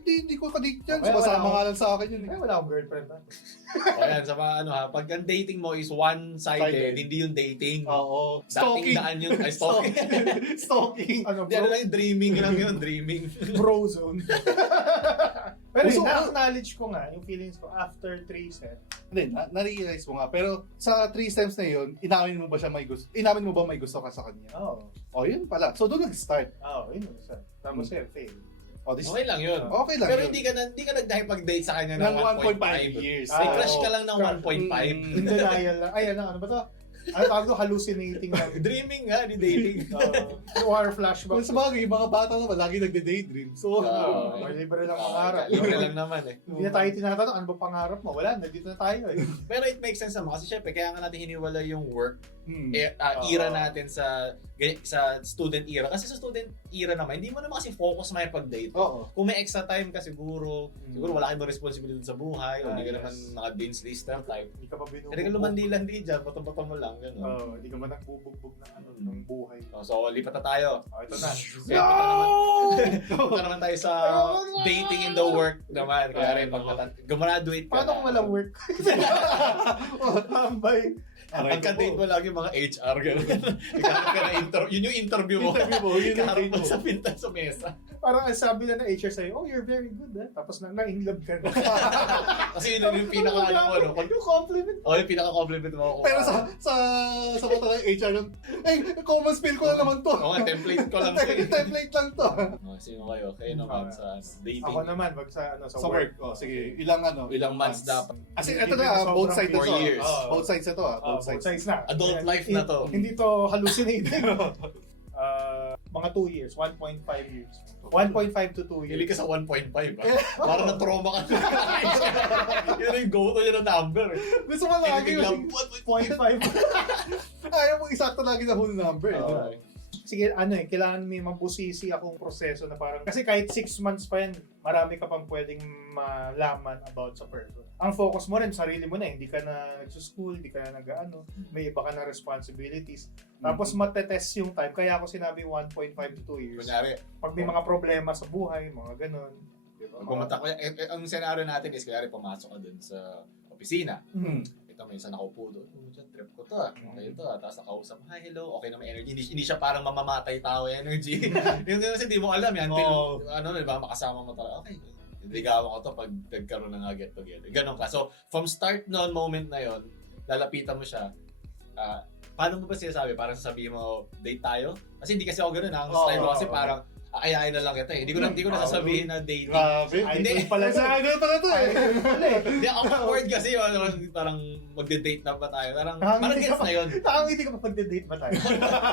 hindi ko kadate yan. Okay, Sumasama wala nga lang sa akin yun. Ay, wala akong girlfriend. O yan, sa mga ano ha, pag ang dating mo is one-sided, Sided. hindi yung dating. Oo. Dating Stalking. daan yun. Ay, stalking. Stalking. Ano, Hindi, ano lang yung dreaming lang yun, dreaming. bro zone. Pero Gusto ko- na-acknowledge ko nga yung feelings ko after 3 sets. Hindi, na-realize mo nga. Pero sa 3 stems na yun, inamin mo ba siya may gusto? Inamin mo ba may gusto ka sa kanya? Oo. O, yun pala. So, doon nag-start. Oo, yun. Isa. Tapos yun, fail. O, this, Okay lang yun. okay lang Pero yun. hindi ka nagdahipag-date sa kanya ng Ng 1.5 years. May Ah, crush ka oo. lang ng 1.5. In denial lang. Ay, ano ba to? Ano tawag to? Hallucinating lang. Dreaming nga, di dating. War flashback. Well, sa bagay, yung mga bata naman, lagi nagde-daydream. So, May libre lang pangarap. Libre lang naman eh. Hindi na tayo tinatanong, ano ba pangarap mo? Wala, nandito na tayo eh. Pero it makes sense naman kasi syempre kaya nga natin hiniwala yung work era Oo. natin sa student era. Kasi sa student era naman, hindi mo naman kasi focus makipag-date. oo. Kung may extra time ka siguro wala kang responsibility sa buhay, o hindi ka Yes. naman naka-Dean's list ng type. Hindi ka pa binubugbog. Hindi ka lumandi-landi dyan, bato-bato mo lang, gano'n. Oo, hindi ka man nagbubugbog ng buhay. So, lipat na tayo. Ito na. Punta naman tayo sa dating in the work naman. Kaya rin, pag gumraduate ka Paano na. kung walang work? Tambay. Pagka-date mo lagi mga HR, gano'n. Ikaharap ka na yun yung interview mo. Interview mo, yun yung Ikaharap date mo mo. sa pinta sa mesa. Parang ang sabi na ng HR sa'yo, oh, you're very good eh. Tapos na-in love ka na. Kasi yun yung pinaka-ano mo, no? Yung compliment. Yung pinaka-compliment mo. Pero sa mata ng HR nun, common spill ko na naman to. Oo, template ko lang to eh. Template lang to. Sino kayo? Kayo naman sa dating. Ako naman, wag sa Sa work. Oh, sige, ilang Months dapat. Kasi ito na, both sides na 4 to. years. Both sides na to. Both sides na. Adult life na to. Hindi to hallucinating. Mga 2 years, 1.5 years. 1.5 to 2 years. Hili ka sa 1.5 Para na-trauma ka. Yun yung go-to yun ang number. Gusto mo lagi Biglang yung 0.5. ayaw mo eksakto lagi na whole number. Okay. Sige, kailangan may mabusisi akong proseso na parang, kasi kahit 6 months pa yan, marami ka pang pwedeng malaman about sa person. Ang focus mo rin, sarili mo na, hindi ka na nagsuschool, hindi ka na may iba ka na responsibilities. Tapos matetest yung time, kaya ako sinabi 1.5 to 2 years. Kunyari, Pag may mga problema sa buhay, mga ganun. Diba? pumunta ko, ang scenario natin is kunyari pumasok ka dun sa opisina. Hmm. Ito may isa nakaupo doon. Trip ko to Okay to Tapos nakausap, hi, hello, okay na may energy. Hindi siya parang mamamatay tao energy. Yung kasi hindi mo alam yan. Until, diba, makasama mo talaga. Okay, ligawan ko to pag nagkaroon na nga get together. Ganon ka. So, from start noon, moment na yon, lalapitan mo siya. Paano mo ba sinasabi? Parang sasabihin mo, date tayo? Kasi hindi kasi ako ganun. Ang style ko kasi parang, ayayin na lang kita eh. Hindi ko na sasabihin na dating. Grabe. Hindi. pala Sa idol pala to eh. Hindi, awkward kasi parang magde-date na ba tayo? Parang gets na yun. Hindi ka pa pagde-date ba tayo?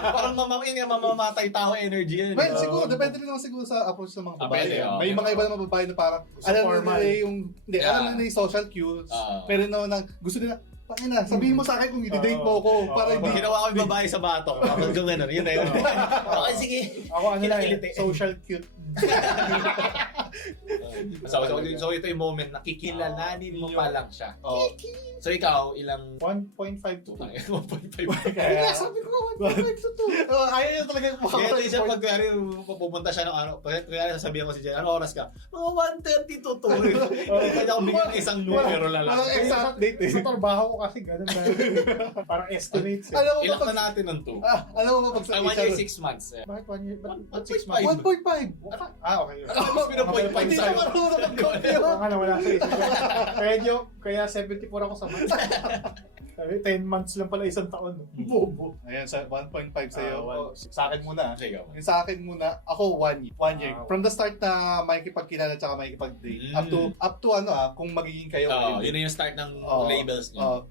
Parang mamamatay tao energy yun. Well, siguro, depende rin naman siguro sa approach ng mga babae. Pwede, May mga iba naman babae na parang, alam formal. nila yung, alam nila yung social cues, pero naman gusto nila, na, sabihin mo sa akin kung i-date mo ako para hindi. Ginawa ko yung babae sa batok. Kapag yung gano'n, yun na yun. Okay, sige. Ako Kinakiliti. social cute. So ito yung moment na kikilalanin mo pa lang siya. Oh. So ikaw, ilang 1.5 to 2. 1.5. Kaya, sabi ko, 1.5 to 2. Ayaw niya talaga Kaya ito siya pag pupunta siya ng kaya sasabihin ko si Jen, ano oras ka? Mga 1:30 to 2. Kaya ako bigyan ng isang numero lang. Walang exact date eh. Sa trabaho ko kasi ganun na. Parang estimates. Alam mo ba Ilak pag, na natin ng 2. alam mo ba pag sa 1 year, HR, 6 months. Bakit 1 year? Ba't 6 1.5? months? 1.5. Okay. Mas pinapoint Hindi sa'yo. ka marunong mag-compute. Wala sa isip ko. Kaya 74 ako sa months. Sabi, 10 months lang pala isang taon. Bobo. Ayan, sa 1.5 sa'yo. Ah, Sa akin muna. Sige, Yung sa akin muna, ako 1 year. 1 year. Ah, From the start na makikipagkilala tsaka makikipag-date. Up to kung magiging kayo. yun na yung start ng labels niya.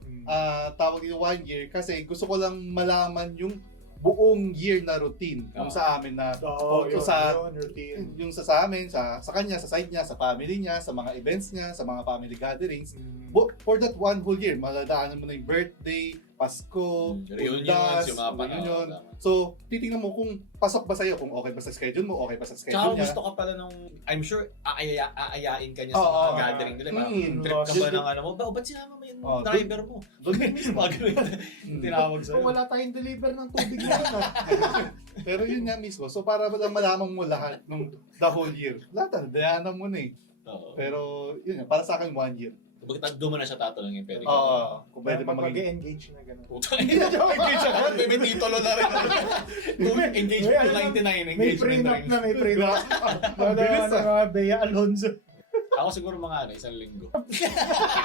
Tawag yung 1 year kasi gusto ko lang malaman yung buong year na routine yung sa amin na routine. yung sa amin, sa kanya, sa side niya, sa family niya, sa mga events niya, sa mga family gatherings. For that one whole year, maladaanan mo na yung birthday, Pasko, reunions, Pundas, yung mga reunion. So, titingnan mo kung pasok ba sa'yo, kung okay ba sa schedule mo, okay ba sa Tsaka schedule niya. gusto ka pala nung, I'm sure, aayain ka niya sa mga gathering nila. Trip ka ba ng ano mo? Ba't sinama mo yung driver mo? Doon mismo. Tinawag sa'yo. Wala tayong deliver ng tubig ngayon. Pero yun nga mismo. So, para lang malaman mo lahat nung the whole year. Lahat, dayanan mo na eh. Pero, yun nga, para sa akin 1 year. Bakit doon mo na siya tatanungin? Pwede Oo. Kung pwede Pag ba maging... mag-engage na gano'n. Putang ina. Engage ako. May titulo na rin. Engage May 99. May Engagement prenup ring. na, may prenup. Ang bilis, Bea Alonzo. Ako siguro mga isang linggo.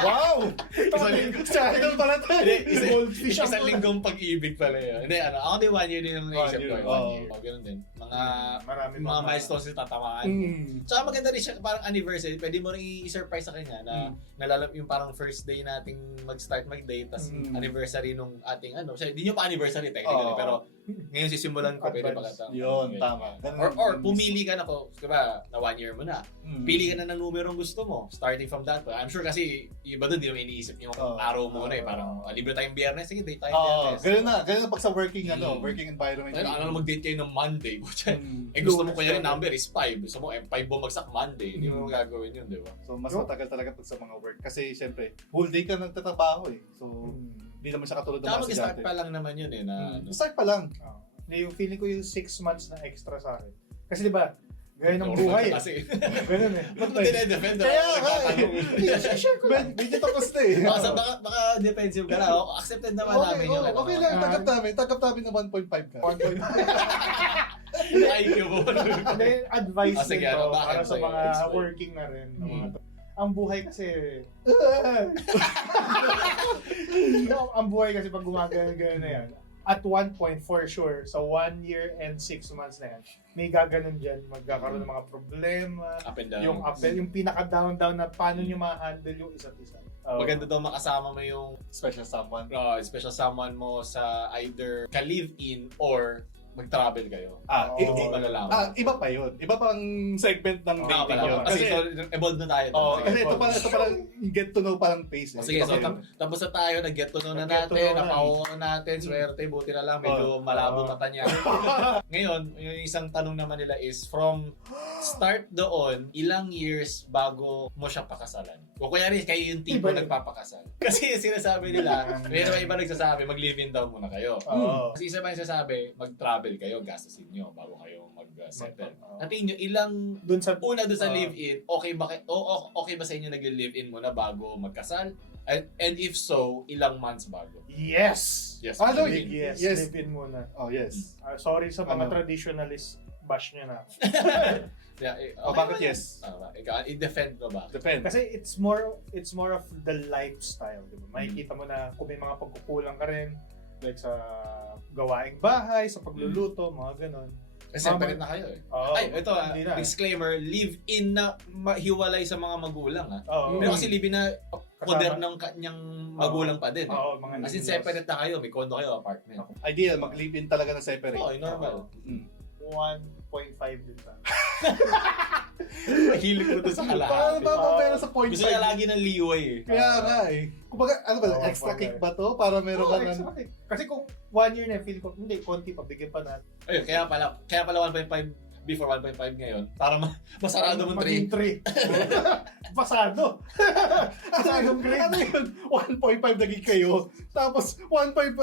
Wow! Isang linggo. Idol pala to. Isang linggong pag-ibig pala yun. Hindi, ako din 1 year din yung naisip ko. 1 year. Ganun din. Marami Mga milestones yung tatamaan. Tsaka maganda rin siya, parang anniversary. Pwede mo rin i-surprise sa kanya na nalalap yung parang first day nating mag-start mag-date, tas anniversary nung ating Siya, hindi nyo pa anniversary technically, pero ngayon sisimulan ko, pwede ba katang. Yun, tama. Or pumili ka na po, diba, na 1 year mo na. Pili ka na ng numerong gusto mo, starting from that. I'm sure kasi, iba doon, di mo iniisip yung araw mo na eh. Parang, libre tayong biyernes, sige, date tayo biyernes. Ganun na pag sa working environment. Ano mag-date kayo ng Monday? Gusto mo kaya yung number is 5. Gusto mo, 5 bumagsak Monday. Hindi mo gagawin yun, di ba? So, mas matagal talaga pag sa mga work. Kasi, syempre, whole day ka nagtatrabaho eh. So, hindi naman siya katulad ng Tsaka mga mag-start estudyante. pa lang naman yun eh. Start pa lang. Yung feeling ko yung 6 months na extra sa akin. Kasi di ba, gaya ng buhay. Kasi, Ganun eh. ba't mo dinedefend? Kaya nga eh. Share ko lang. Medyo tapos na eh. Baka defensive ka na. Accepted naman namin yung Okay lang, tanggap namin na 1.5 ka. IQ mo. Then, advice Sige, din to bakit para sa sa'yo? mga Explain. working na rin. Ang buhay kasi... ang buhay kasi pag gumagano na yan, at one point, for sure, sa 1 year and 6 months na yan, may gaganon dyan, magkakaroon ng mga problema, Up and down. yung pinaka-down-down na paano nyo ma-handle yung isa't isa. Maganda daw makasama mo yung Special someone. special someone mo sa either ka-live-in or mag-travel kayo. Oo. Malalaman. Iba pa yun. Iba pang segment ng dating Pala. yun. Kasi evolved na tayo. Sige. Kasi ito parang get to know parang pace. Sige, so tapos na tayo, nag-get to know na Nag-get to natin, know na. napakuha natin, swerte, buti na lang, medyo malabo mata niya. Ngayon, yung isang tanong naman nila is, from start doon, ilang years bago mo siya pakasalan? O kaya rin, kayo yung tipo Iba yun. nagpapakasal. Kasi yung sinasabi nila, may naman iba nagsasabi, mag-live-in daw muna kayo. Oo. Kasi isa pa yung sasabi, mag-travel kayo, gastusin nyo bago kayo mag-settle. Oo. Natin nyo, ilang Dun sa una doon sa live-in, okay ba sa inyo nag-live-in muna bago magkasal? And if so, ilang months bago? Yes! Yes. Ano? Yes, Yes. live in muna. Oh, yes. Sorry sa mga Ano? traditionalist, bash nyo na. Yeah, Bakit ba? yes? Ikaw, i-defend mo ba? Depende. Kasi it's more of the lifestyle, di ba? Makikita mo na kung may mga pagkukulang ka rin, like sa gawaing bahay, sa pagluluto, mga ganon. Kasi separate na kayo eh. Oo, Ay, ito hindi na. disclaimer, live-in na hiwalay sa mga magulang Oo. Pero kasi live-in na poder ng kanyang magulang pa din. Oo, mga As in, in-laws. separate na kayo, may condo kayo, apartment. Ideal, mag-live-in talaga na separate. Oo, normal. 1.5 din sa Mahilig mo to sa Paano kalahati. ba pero sa point Gusto niya lagi ng liway eh. Kaya nga eh. Kumbaga, ano ba, Oo, extra bagay. kick ba to? Para meron Oo, ka ng... extra kick. Kasi kung 1 year na, feel ko, hindi, konti pa, bigyan pa natin. Ayun, kaya pala 1.5 before 1.5 ngayon para masarado mo 3. Maging 3. Pasado. Pasadong grade. Ano yun? 1.5 naging kayo. Tapos 1.5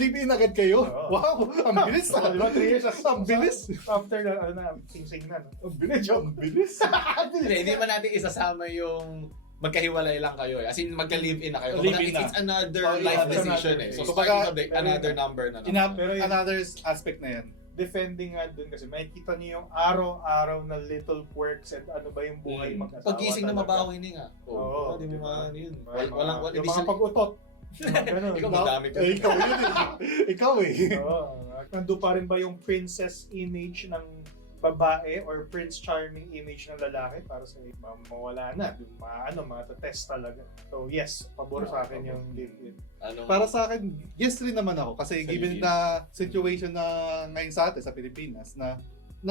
live-in agad kayo. Oo. Wow! Ang bilis So, ah! di ba, 3 years Ang bilis! after na, sing-sing na, no? Ang bilis! Ang bilis! Hindi ba natin isasama yung magkahiwalay lang kayo eh. As in, magka-live-in na kayo. Live-in It's another Oh, life yeah, decision another eh. So, phase. starting Kumbaga, of another number na Pero yun- Another aspect na yan. Defending nga dun kasi makikita niyo yung araw-araw na little quirks and ano ba yung buhay mag-asawa. Pag-gising na talaga. mabawi ni nga. Oo, Di mo diba? maano yun. Walang, Walang, yung mga pag-utot. Ganun. Ikaw madami ka. Ikaw yun eh. Ikaw eh. Oo. Nandun pa rin ba yung princess image ng babae or prince charming image ng lalaki para sa mawala na. Matatest talaga. So yes, pabor sa akin yung live-in. Para sa akin, yes rin naman ako. Kasi Sa given live-in. na situation na ngayon sa atin, sa Pilipinas, na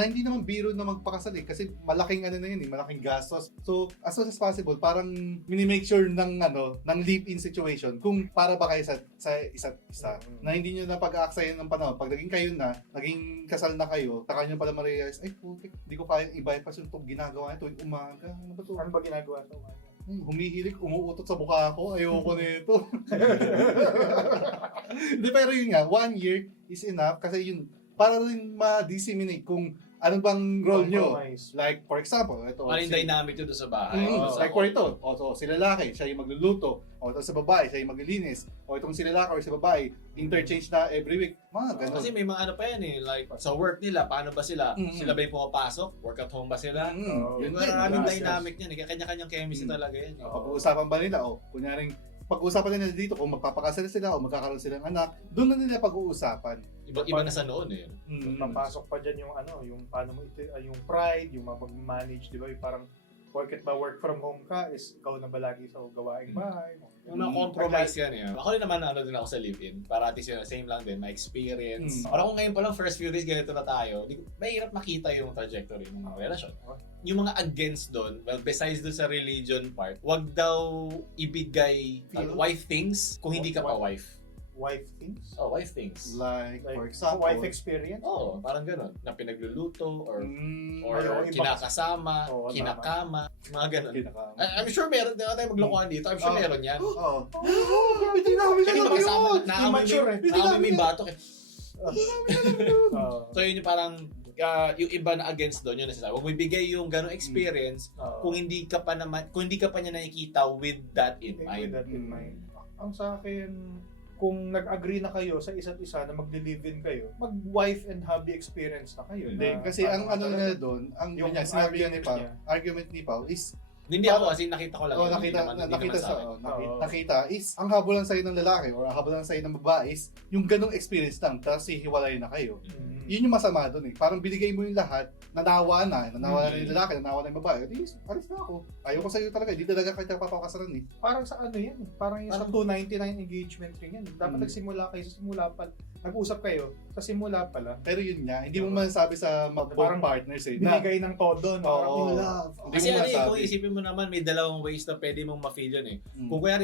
hindi naman biro na magpakasal eh. Kasi malaking ano na yun eh, malaking gastos. So, as much as possible, parang minimake sure ng live-in situation kung para ba kayo sa isa't isa. Na hindi nyo na pag-aaksayan ng panahon. Pag naging kayo na, naging kasal na kayo, taka nyo pala ma-realize, ay putik, hindi ko kayang i-bypass yung ginagawa nito tuwing umaga. Ano ba to? Ano ba ginagawa sa Humihilig, umuutot sa mukha ko, ayoko nito. Hindi, pero yun nga, 1 year is enough kasi yun, para rin ma-disseminate kung ano bang role nyo? Compromise. Like, for example, ito. Ano yung dynamic nyo doon sa bahay? Sa Like for ito, so, si lalaki, siya yung magluluto. O ito sa babae, siya yung maglilinis. O itong si lalaki or si babae, interchange na every week. Mga ganun. Kasi may mga ano pa yan eh, like sa work nila, paano ba sila? Sila ba yung pumapasok? Work at home ba sila? Yun din. Maraming Yes, dynamic yan eh, kanya-kanyang chemistry Mm. talaga yan eh. Pag-uusapan ba nila, kunyaring, pag-uusapan nila dito kung magpapakasal sila o magkakaroon sila ng anak, doon na nila pag-uusapan. Iba na sa noon eh. Papasok pa dyan yung yung paano mo ito, yung pride, yung mag-manage, di ba? Yung parang porket ba work from home ka is ikaw na ba lagi sa gawaing bahay? Yung na-compromise yan eh. Ako rin naman ano din ako sa live-in. Para at least yun, same lang din, my experience. Parang kung ngayon pa lang, first few days ganito na tayo, mahirap makita yung trajectory ng mga relasyon. Yung mga against doon, well, besides doon sa religion part, wag daw ibigay wife things kung hindi ka pa wife. Wife things? Oh, wife things. Like, for Like, example, wife experience? Oo, parang ganun. Na pinagluluto or Ayaw, iba- kinakasama, Oo, kinakama, mga ganun. Kinaka- I'm sure meron din tayo maglokohan dito. I'm sure Oo. meron yan. Oo. Hindi namin Kasi alam makasama, yun! Immature eh. naamoy mo yung batok eh. Oo. So yun yung parang yung iba na against doon, yun na sinasabi. Huwag mo ibigay yung ganong experience kung hindi ka pa niya nakikita with that in With mind. that in mind. Ang sa akin, kung nag-agree na kayo sa isa't isa na mag-live-in kayo, mag-wife and hubby experience na kayo. Hindi, Na- kasi ang ano nila doon, ang Yung yung sinabi argument ni Pao, niya. argument ni Pao is, Hindi ako kasi nakita ko lang. yun. Hindi nakita naman sa akin. nakita is, ang habol lang sa'yo ng lalaki or ang habol lang sa'yo ng babae is, yung ganong experience lang, tapos hihiwalay na kayo. Mm. Yun yung masama doon eh. Parang binigay mo yung lahat, nanawa na yung lalaki, nanawa na yung babae. Di, alis na ako. Ayaw ko sa'yo talaga, hindi talaga kita papakasalan eh. Parang sa ano yan, parang yung sa 299 engagement ring yan. Dapat Mm. nagsimula kayo sa simula pa. Nag-usap kayo sa simula pala. Pero yun nga, hindi mo masasabi sa Parang both partners eh. Na, Binigay ng todo, no? Parang Oo. in love. Hindi Kasi mo ano eh, masabi. kung isipin mo naman, may dalawang ways na pwede mong ma-feel yun eh. Mm. Kung kaya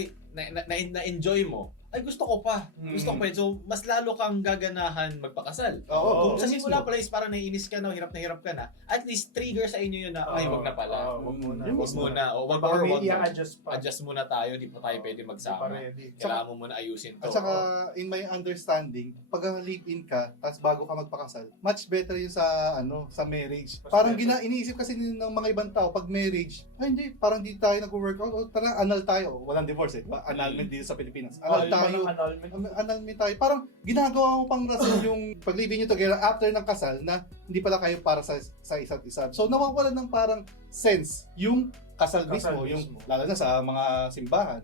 na-enjoy mo, ay gusto ko pa. Gusto ko pa. So, mas lalo kang gaganahan magpakasal. Oo, Kung sa simula pala is parang naiinis ka na, hirap ka na, at least trigger sa inyo yun na, ay, wag na pala. Wag muna. Yung Wag muna. O wag Baka or wag may na. i-adjust pa. Adjust muna tayo, di pa tayo pwede Hindi pa magsama. ready. Kailangan mo muna ayusin to. At saka, in my understanding, pag live-in ka, tapos bago ka magpakasal, much better yun sa sa marriage. Mas Parang better. iniisip kasi ng mga ibang tao, pag marriage, ay hindi, parang di tayo nag-workout, o tara, anal tayo. Walang divorce eh. Annulment dito sa Pilipinas. Anal tayo. Annulment tayo. Parang ginagawa mo pang rason yung pag-living nyo together after ng kasal na hindi pala kayo para sa isa't isa. So, nawawalan ng parang sense yung kasal mismo, yung lalo na sa mga simbahan.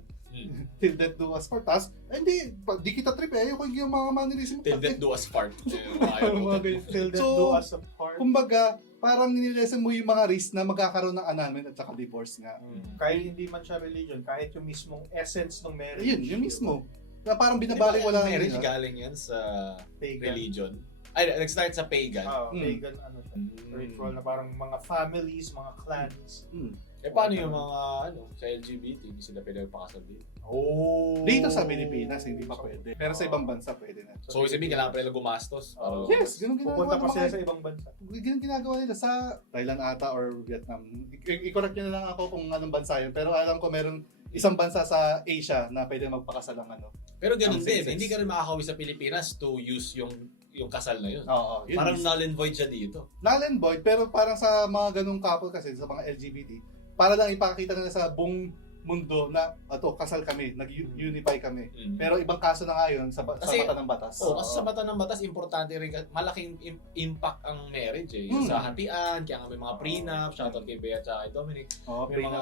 Till death do us part. Tapos, hindi, di kita trip eh. Ayoko yung mga mannerism. Till death do us part. Ayaw mo. Till death So, do us apart. Kumbaga, parang nililesen mo yung mga risk na magkakaroon ng annulment at saka divorce nga. Kahit hindi man siya religion, kahit yung mismong essence ng marriage. Ayun, yung mismo. Na parang Di ba binabalik ang wala marriage nila. galing yan sa Pagan. religion? Ay, nag-start sa pagan. Pagan, ano siya. Ritual na parang mga families, mga clans. Eh, paano yung mga, sa LGBT, hindi sila pwede magpakasal dito? Oh. Dito sa Pilipinas, hindi pa pwede. Pero sa ibang bansa, pwede na. So, sabihin, kailangan pa nila gumastos. para- Yes, ganun Pupunta ginagawa pa sila nila. sa ibang bansa. Ganun ginagawa nila sa Thailand ata or Vietnam. I-correct nyo na lang ako kung anong bansa yun. Pero alam ko meron isang bansa sa Asia na pwede magpakasal ng Pero ganun Ang din, same-sex. hindi ka rin makakawi sa Pilipinas to use yung kasal na yun. Oo, yun. Parang null and void siya dito. null and void, pero parang sa mga ganung couple kasi, sa mga LGBT, para lang ipakita nila sa buong mundo na kasal kami, nag-unify kami. Pero ibang kaso na nga yun sa Kasi- mata ng batas. Kasi sa mata ng batas, importante rin, malaking impact ang marriage eh. Yung sa hatian, kaya nga may mga prenup, shoutout kay Bea at kay Dominic, Oo, may mga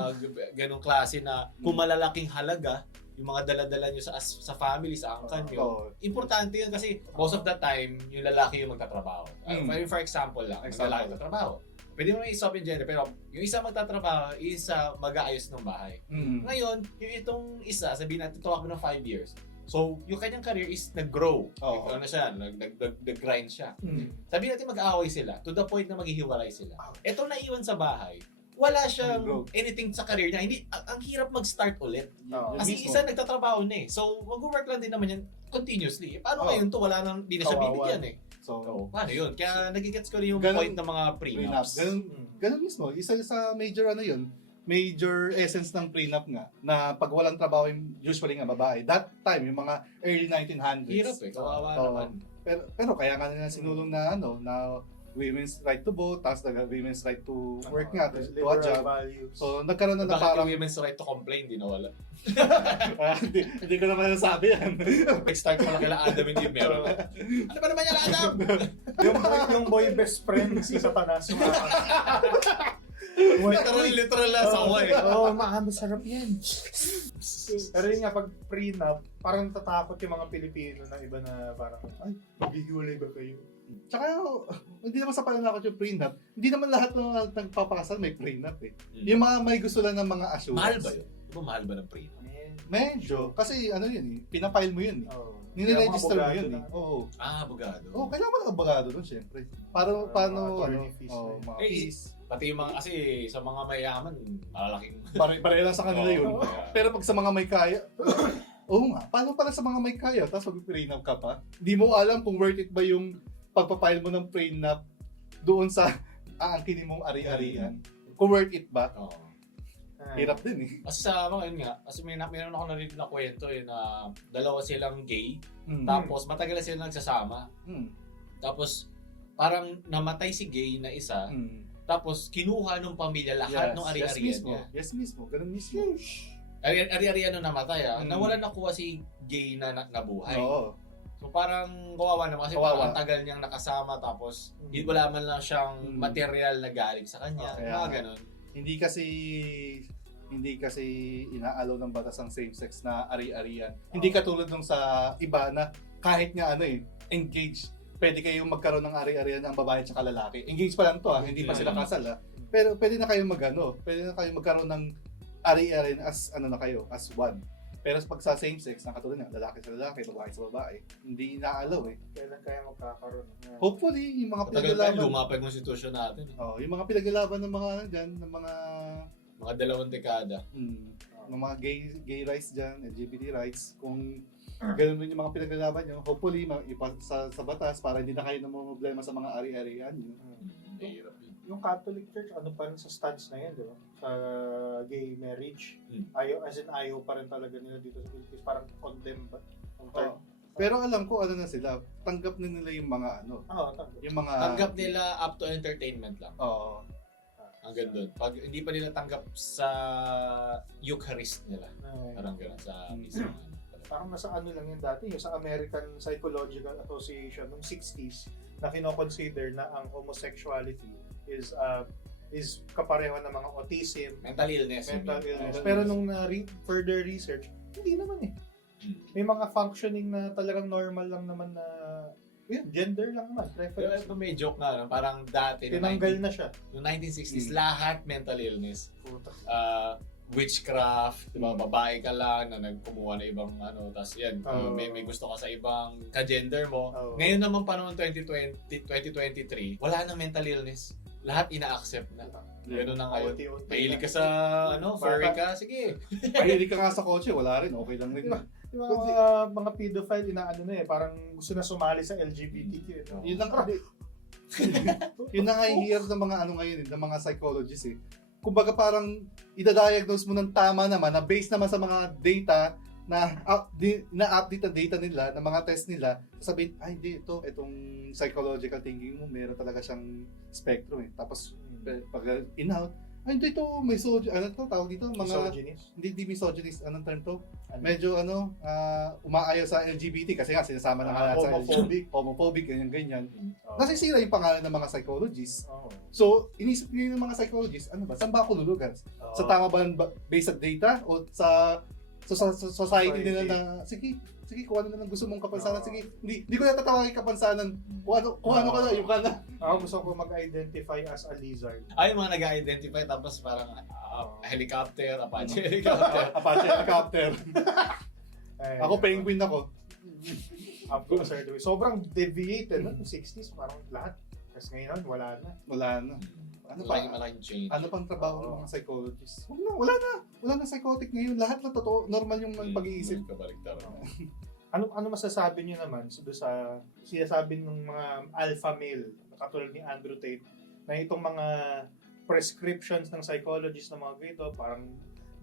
ganong klase na kung malalaking halaga, yung mga dala-dala nyo sa family, sa angkan nyo, Oo. importante yun kasi most of the time, yung lalaki yung magtatrabaho. For example lang, yung lalaki magtatrabaho. Pwede mo i-stop yung gender, pero yung isa magtatrabaho, isa mag-aayos ng bahay. Ngayon, yung itong isa, sabihin natin, tuwak mo ng 5 years. So, yung kanyang career is nag-grow. Oo. Ano siya, nag-grind siya. Sabihin natin mag-aaway sila, to the point na maghihiwalay sila. Ito naiwan sa bahay, wala siyang Nag-grow. anything sa career niya. Hindi, ang hirap mag-start ulit. Oo. Kasi mismo. isa nagtatrabaho na eh. So, mag-work lang din naman yan continuously. Eh, paano Oo. ngayon to? Wala nang, di na siya Kawawa. bibigyan eh. So, So, paano yun? Kaya nagigets ko rin yung Ganun- point ng mga prenup. prenups. Ganun mismo. Isa sa major yun, major essence ng prenup nga, na pag walang trabaho yung usually nga babae, that time, yung mga early 1900s. Hirap eh, kawawa Oo. naman. Pero kaya nga nila sinulong na na women's right to vote, tapos women's right to work nga, to a liberal job. values. So, nagkaroon na Bakit parang, yung women's right to complain, di nawala? hindi ko naman nasabi yan. Nag-start pa lang kila Adam and Eve meron. Ano ba naman yan, Adam? yung boy best friend, si Satanas. Literal na sawa eh. Oo, masarap yan. Pero yun nga, pag prenup, parang natatakot yung mga Pilipino na iba na parang, ay, maghihiwalay ba kayo? Tsaka, hindi naman sa pananakot yung prenup. Hindi naman lahat ng nagpapakasal may prenup eh. Yung mga may gusto lang ng mga assurance. Mahal ba yun? Di ba mahal ba ng prenup? Medyo. Kasi ano yun eh, pinapile mo yun eh. Oo. Nire-register mo Kaya mga yun eh. abogado Oo. Abogado. Oo, kailangan mo ng abogado doon syempre. Paano, Mga ano, attorney fees oh, na mga Eh, fees. Pati yung mga, kasi sa mga mayaman, malalaking... Pare lang sa kanila yun. Oo, kaya- Pero pag sa mga may kaya, oo nga, paano pala sa mga may kaya, tapos mag-prenup ka pa? Hindi mo alam kung worth it ba yung pagpapile mo ng prenup doon sa aangkinin mong ari-arian. Kung worth it ba? Oo. Hirap din eh. Kasi sa mga yun nga, kasi meron ako narinig na kwento eh na dalawa silang gay, Mm. tapos matagal na sila nagsasama. Mm. Tapos parang namatay si gay na isa, Mm. tapos kinuha ng pamilya lahat ng ari-arian mismo. niya. Yes mismo, ganun mismo. Ari-arian nung namatay Mm. nawalan nakuha si gay na nabuhay. Oo. So parang kawawa naman kasi Kawawa. parang ang tagal niyang nakasama tapos Mm. wala man lang siyang Mm. material na galing sa kanya. Kaya- Mga ganun. Hindi kasi inaalaw ng batas ang same-sex na ari-arian. Hindi katulad nung sa iba na kahit nga engaged, pwede kayong magkaroon ng ari-arian ng babae at lalaki. Engaged pa lang to hindi pa sila kasal Pero pwede na kayong pwede na kayong magkaroon ng ari-arian as as one. Pero pag sa same-sex, na katulad nga, lalaki sa lalaki, babae sa babae, hindi inaalaw Kailan kaya magkakaroon? Hopefully, yung mga Matagal pa pinaglalaban. lumapag yung konstitusyon natin. Yung mga pinaglalaban ng mga ng mga Mga 2 dekada. ng mga gay rights dyan, LGBT rights, kung ganun din yung mga pinaglalaban nyo, hopefully ipasa sa batas para hindi na kayo problema sa mga ari-arian nyo. Mahirap yun. Yung Catholic Church, ano pa rin sa stance na yan, di ba? Sa gay marriage. Hmm. Ayaw pa rin talaga nila dito sa Philippines. Parang condemn ba? Ang term. Pero alam ko na sila, tanggap na nila yung mga Tanggap. yung mga Tanggap nila up to entertainment lang. Oo. Hanggang doon. Pag hindi pa nila tanggap sa Eucharist nila. Parang gano'n sa mismo. Parang nasa ano lang yun dati, yung sa American Psychological Association noong 60s na kino-consider na ang homosexuality is kapareho ng mga autism, Mental illness. mental illness. Mental Pero illness. nung further research, hindi naman eh. Hmm. May mga functioning na talagang normal lang naman na gender lang naman, preference. Pero may joke nga, parang dati, Tinanggal na siya. noong 1960s, lahat mental illness. Witchcraft, diba? Babae ka lang na nagkumuha na ibang tapos yan, may gusto ka sa ibang ka-gender mo. Ngayon naman panahon 2023, wala nang mental illness. Lahat ina-accept na. Gano'n na ngayon. Mahilig ka sa furry ka, sige. Mahilig ka nga sa kotse, wala rin, okay lang rin. Yung mga pedophile, inaano na parang gusto na sumali sa LGBTQ. Yun lang yun na nga yung hirap ng mga ngayon, ng mga psychologists Kumbaga parang idadiagnose mo ng tama naman, na based naman sa mga data na update na data nila, ng mga test nila, sasabihin, hindi, itong psychological thinking mo, meron talaga siyang spectrum Tapos pag in-out, hindi ito, tawag dito, mga, Misogynist? hindi misogynist, anong term to? Medyo umaayaw sa LGBT kasi nga sinasama na nga sa homophobic, ganyan. Nasisira yung pangalan ng mga psychologists. So, inisip nyo yung mga psychologists, saan ba ako lulugan? Sa tama ba based sa data o sa society nila na, sige, kung ano na lang gusto mong kapansanan, sige, hindi ko natatawagin kapansanan, kung ano ka na, yung ka na. Ako gusto ko mag-identify as a lizard. Ay, mga nag-identify tapos parang helicopter, Apache helicopter. Apache helicopter. Ako penguin ako. Up to a certain way. Sobrang deviated no? 60s, parang lahat. Kasi ngayon, wala na. Wala na. Ano pa? Malaking change. Ano pang trabaho ng mga psychologists? Wala na psychotic ngayon. Lahat na totoo, normal yung pag-iisip. Ano masasabi niyo naman sa sinasabi ng mga alpha male, katulad ni Andrew Tate, na itong mga prescriptions ng psychologist ng mga ganito, parang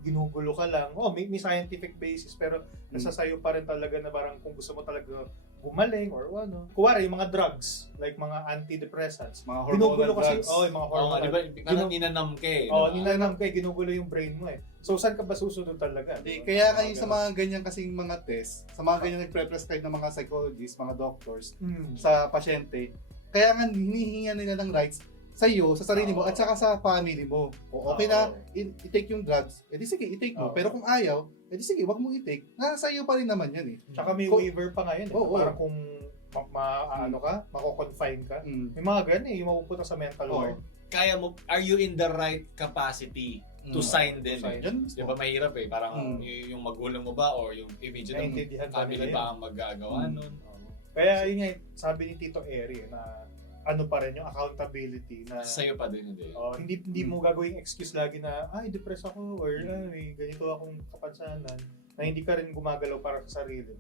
ginugulo ka lang. May scientific basis, pero nasa sayo pa rin talaga na parang kung gusto mo talaga gumaling or ano. Kuwari, yung mga drugs, like mga antidepressants, Mga ginugulo hormonal kasi, drugs. yung mga Oo, hormonal. di ba? Parang ninanam ka eh. Oo, diba? ninanam kayo, ginugulo yung brain mo eh. So, saan ka ba susunod talaga? Hindi, Diba? kaya kayo sa mga ganyan kasing mga test, sa mga ganyan nagpre-prescribe ng mga psychologists, mga doctors, sa pasyente, kaya nga hinihinga nila ng rights sa iyo, sa sarili mo, Oo. at saka sa family mo. O okay na, Oo. i-take yung drugs, edi sige, i-take mo. Oo. Pero kung ayaw, edi sige, wag mo i-take. Nasa iyo pa rin naman yan eh. Tsaka may Ko- waiver pa ngayon eh. Oo. Parang kung ano ka, mako-confine ka. Mm. May mga ganun eh, yung mapupunta sa mental Oo. ward. Kaya mo, are you in the right capacity to Mm. sign din? To sign. Eh? Yan Di ba mahirap eh? Parang yung magulang mo ba or yung image ng Naintindihan ba family nila ba yun? ang magagawa Mm. nun? Kaya yun nga, sabi ni Tito Eri na ano pa rin yung accountability na Sa'yo pa din, hindi. hindi mo gagawing excuse lagi na ay depressed ako or ay ganito akong kapansanan na hindi ka rin gumagalaw para sa sarili mo.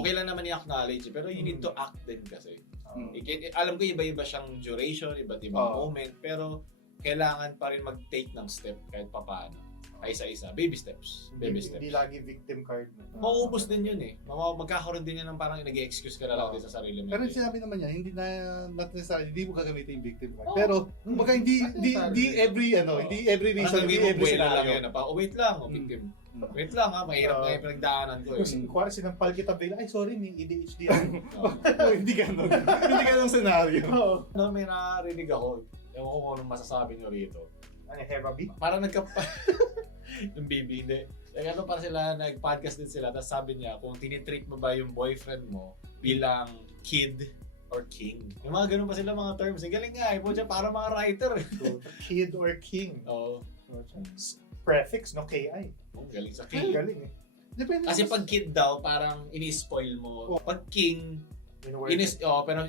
Okay lang naman i-acknowledge pero you need to act din kasi. Mm. Alam ko iba-iba siyang duration, iba't ibang Oo. moment, pero kailangan pa rin mag-take ng step kahit papaano. Ay isa-isa. Baby steps. Baby steps. Hindi lagi victim card. Mauubos din yun eh. Magkakaroon din yan ng parang nag-excuse ka na lang din sa sarili mo. Pero sinabi naman niya, hindi na, not necessarily, hindi mo gagamitin yung victim card. Oo. Pero, kumbaga, hindi every, Oo. hindi every Parang reason, hindi gagawin mo every buwelo lang scenario. yun. Wait lang, victim. Wait lang ha, mahirap Oo. na yung pinagdaanan ko eh. Kasi kuwari sinampal kita bigla, ay sorry, may ADHD ako. Oh, hindi ganun. Hindi ganun scenario. Oo. No, may nakarinig ako. Ewan ko kung anong masasabi nyo rito. Ano, Heva B? Parang yung baby, hindi. Ano para sila, nag-podcast din sila, tapos sabi niya, kung tinitreat mo ba yung boyfriend mo bilang kid or king. Yung mga ganun pa sila mga terms. Ang galing nga, po siya para mga writer. Kid or king. Oo. Prefix, no? KI. Ang galing sa Ang king. galing eh. Depende Kasi naman pag kid daw, parang ini-spoil mo. Pag king, pero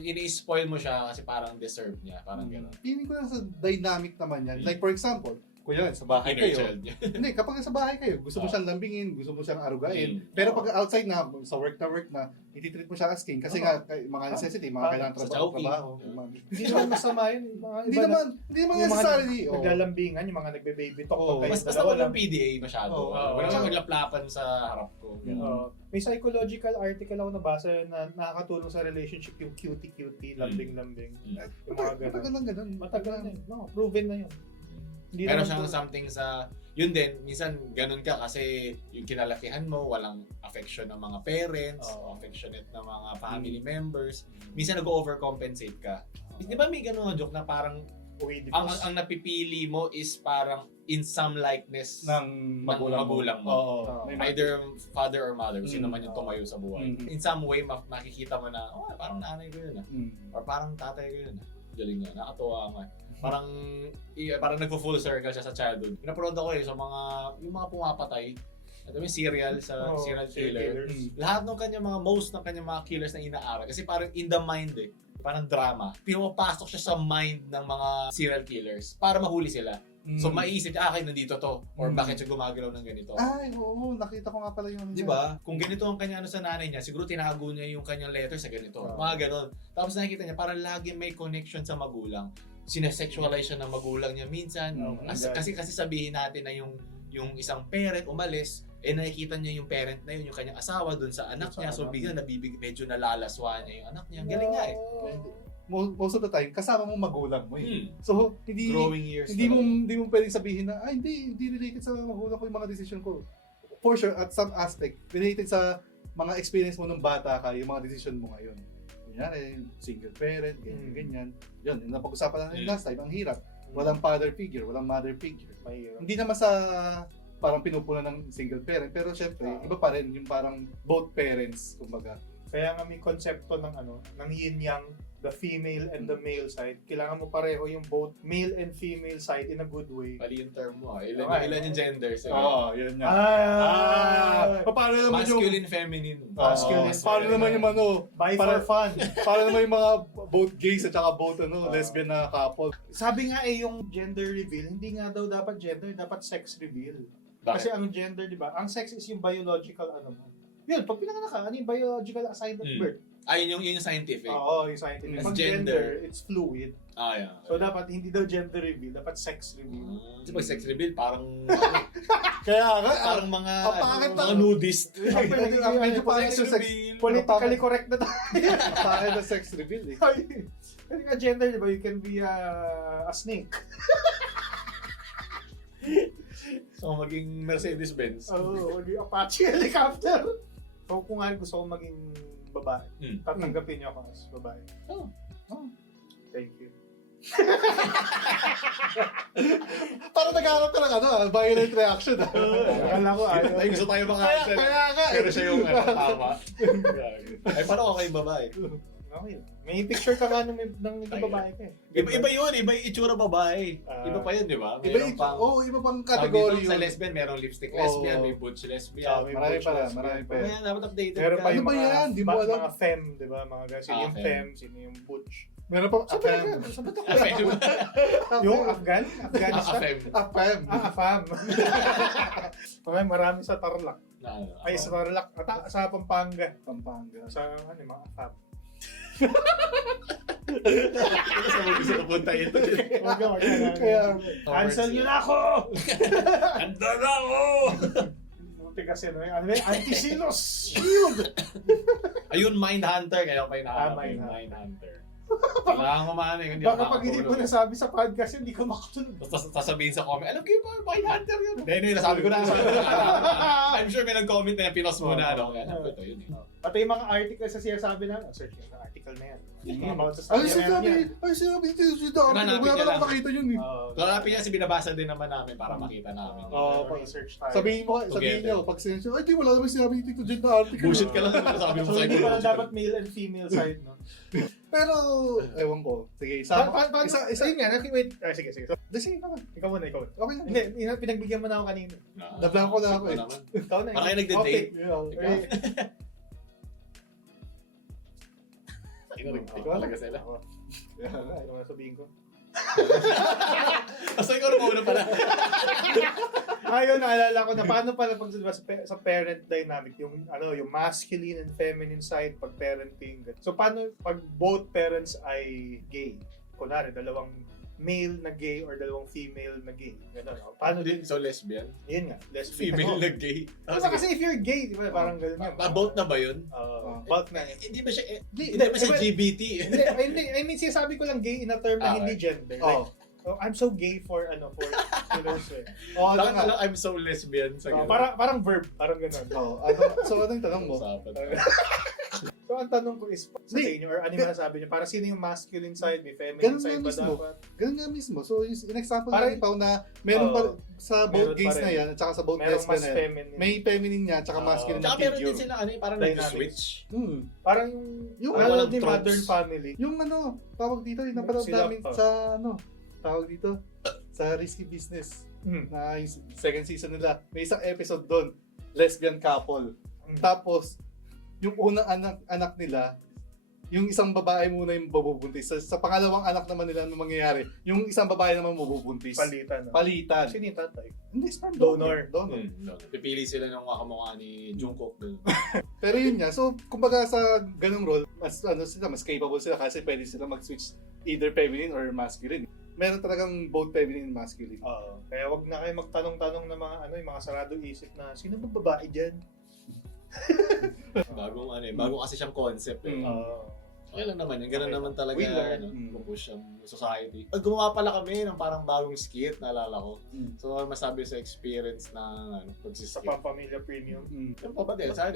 ini-spoil mo siya kasi parang deserve niya. Parang gano'n. Feeling ko lang sa dynamic naman yan. Like for example, kuya, sa bahay Inner kayo. child niya. Hindi, kapag sa bahay kayo, gusto mo siyang lambingin, gusto mo siyang arugain. Pero pag outside na, sa work na, ititreat mo siya as king. Kasi nga, mga necessity, mga kailangan Sa trabaho. choking. Hindi naman masama yun. Mga Hindi iba naman yung mga necessarily. naglalambingan, yung mga nagbe-baby talk. Oo. pag kayo Basta dalawa walang PDA masyado. Oo. Wala Oo. nang maglaplapan sa harap ko. May psychological article ako nabasa na nakakatulong sa relationship yung cutie-cutie, lambing-lambing. Yung mga Matagal ganun. lang ganun. Matagal na yun. No, proven na yun. Hindi Pero naman siyang to- something sa, yun din, minsan ganun ka kasi yung kinalakihan mo, walang affection ng mga parents, Oo. affectionate ng mga family members. Minsan nag-overcompensate ka. Di ba may ganun nga joke na parang Oedipus. ang napipili mo is parang in some likeness Ng magulang mo. Oo. Oo. May Either father or mother, kung sino man yung Oo. tumayo sa buhay. Mm. In some way, makikita mo na, oh, parang nanay ko yun ah. Or parang tatay ko yun ah. Galing nga, nakatuwa nga. Parang nagpo-full circle siya sa childhood. Pinapanood ako sa yung mga pumapatay. Alam mo yung serial sa Oo, serial serial killer. killers. Lahat ng kanya most ng kanya mga killers na inaaral. Kasi parang in the mind eh. Parang drama. Pinapasok siya sa mind ng mga serial killers para mahuli sila. So maiisip niya, akin nandito to. Or bakit siya gumagalaw ng ganito. Ay, oo. Nakita ko nga pala yung... Di ba? Kung ganito ang kanya sa nanay niya, siguro tinago niya yung kanyang letter sa ganito. Mga ganon. Tapos nakikita niya, parang lagi may connection sa magulang. Sinesexualize siya ng magulang niya minsan. Kasi sabihin natin na yung isang parent umalis, nakikita niya yung parent na yun, yung kanyang asawa doon sa anak niya. So bigla medyo nalalaswa niya yung anak niya. Ang galing nga eh. Most of the time, kasama mo magulang mo eh. So, hindi... Growing years. Hindi mo pwedeng sabihin na hindi related sa magulang ko yung mga decision ko. For sure, at some aspect, related sa mga experience mo nung bata ka, yung mga decision mo ngayon. Kunyari, single parent, ganyan. Yun, yung napag-usapan natin last time, ang hirap. Walang father figure, walang mother figure. Mahirap. Hindi naman sa parang pinupunan ng single parent, pero syempre, iba pa rin yung parang both parents, kumbaga. Kaya nga may konsepto ng yin-yang, the female and the male side. Kailangan mo pareho yung both male and female side in a good way. Mali yung term mo. Ilan yung genders. Yun nga. Paano naman yung... Masculine, feminine. Masculine, paano naman yung Bye for fun. paano naman yung mga both gays at saka both lesbian na couple? Sabi nga yung gender reveal, hindi nga daw dapat gender, dapat sex reveal. Kasi ang gender, di ba? Ang sex is yung biological Yun, pag pinanganak ka, ano yung biological assigned at birth? Yun yung scientific. Oo, yung scientific. As Pag gender. gender, it's fluid. Yeah. So dapat hindi daw gender reveal, dapat sex reveal. Kasi pag sex reveal, parang Kaya nga, parang mga pangit mga na. nudist. medyo pangit Sex yung sex. reveal. Politically correct na tayo. Pangit na sex reveal eh. Kasi ka gender, di ba? You can be a snake. So, maging Mercedes-Benz. Oo, maging Apache helicopter. So kung nga gusto kong maging babae, tatanggapin niyo ako as babae. Oh. Thank you. Parang nagharap ka ng violent reaction. Akala ko Ay, gusto tayo maka-answer. Kaya nga eh. Pero siya yung tama. Ay, paano ka kayo babae? Okay. May picture ka nga ng Ay, babae ka eh. Iba yun, iba yung itsura babae. Iba pa yun, di ba? Meron pang, iba pang tawag category dito, sa yun. lesbian, merong lipstick Oo. lesbian, may butch lesbian. May Marami butch pala, lesbian. marami pa. Kaya dapat updated Meron ka. pa Ano yung ba yan? Di mo alam? mga femme, di ba? Mga guys, sino yung femme. femme, sino yung butch. Meron pa, Sabat ako. Yung Afghan? Afghanistan? Afem. Afam. Marami sa Tarlac. Ay, Ay, sa Tarlac. Sa Pampanga. Pampanga. Sa mga Afam. Sa mo gusto pupunta ito. Wag ka. Kaya, Cancel nyo na ako! Handa na ako! Buti kasi ano yun, Anti-Silos Shield! Ayun, Mindhunter. Kaya pa yung Mindhunter. Mindhunter. Kailangan ko man eh. Baka pag hindi mo nasabi sa podcast, hindi ka makatulog. Tapos sasabihin sa comment, alam ko yung Mindhunter yun. Hindi, nasabi ko na. I'm sure may nag-comment na pinos mo na. Kaya ito yun eh. Pati yung mga articles sa sinasabi na, search yung article na yan. About sa ano study sinabi? niya. Ay, sinabi dito. Wala Hanapin pa niya lang lang. makita yun eh. Hanapin niya, binabasa din naman namin para makita namin. Pag search tayo. Sabihin nyo, pag sinensyo, ay di, wala naman sinabi dito dyan na article. Bullshit ka lang. Sabi mo So sa hindi pala psychological. dapat male and female side, no? Pero, ewan ko. Sige, isa. Yun nga, wait. Sige. So, Sige ka man. ikaw muna. Okay lang. Hindi, pinagbigyan mo na ako kanina. Nablanko na ako eh. Ikaw na. Parang kayo nagde-date. Okay. Ikaw talaga sila. Ano nga sabihin ko? Basta ikaw na muna pala. Ayun, naalala ko na paano pala pag sa parent dynamic, yung masculine and feminine side pag parenting. So paano pag both parents ay gay? Kunwari, dalawang male na gay or dalawang female na gay. Ganun. Paano din? So lesbian? Yun nga, lesbian. Female na gay? Diba, kasi if you're gay, di ba, parang ganun yun. About na ba yun? About na. Hindi ba siya, Hindi, hindi ba siya diba- GBT? Hindi, I mean, sinasabi ko lang gay in a term na Okay. hindi gender. Oh. Like, I'm so gay for Taylor Swift. Oh, ano Bakit nga. lang I'm so lesbian sa ganun? Parang verb, parang ganun. So, anong tanong mo? Usapan. So, ang tanong ko is, sa Hindi. inyo, or ano yung masasabi niyo, para sino yung masculine side, may feminine Ganun side nga ba mismo. dapat? Ganun nga mismo. So, yung example Parang- na ipaw na meron pa sa meron both pa gays rin. na yan at saka sa both Merong lesbian mas na yan. feminine. May feminine niya at saka masculine Tsaka na meron din figure. sila, parang Dynamics. nag-switch. Parang Yung ano walang din tropes. Modern Family. Yung tawag dito, yung napanood Sila namin pa. sa tawag dito, sa Risky Business. Na yung second season nila. May isang episode doon, lesbian couple. Tapos, yung unang anak nila, yung isang babae muna yung mabubuntis. Sa pangalawang anak naman nila ano mangyayari, yung isang babae naman mabubuntis. Palitan. No? Palitan. Sino yung tatay? Hindi, sperm Donor. Donor. Pipili sila ng kakamukha ni Jungkook dun. Pero yun nga, so kumbaga sa ganung role, mas capable sila kasi pwede sila mag-switch either feminine or masculine. Meron talagang both feminine and masculine. Kaya wag na kayo magtanong-tanong na yung mga sarado isip na, sino ba babae dyan? Bagong kasi siyang concept eh. Okay lang naman, yung gano'n Okay. naman talaga, We learn. pupush ang society. Gumawa pala kami ng parang bagong skit, naalala ko. Mm. So, masabi sa experience ng Sa pagsiskit. Pampamilya Premium. Yung pa ba din? Sa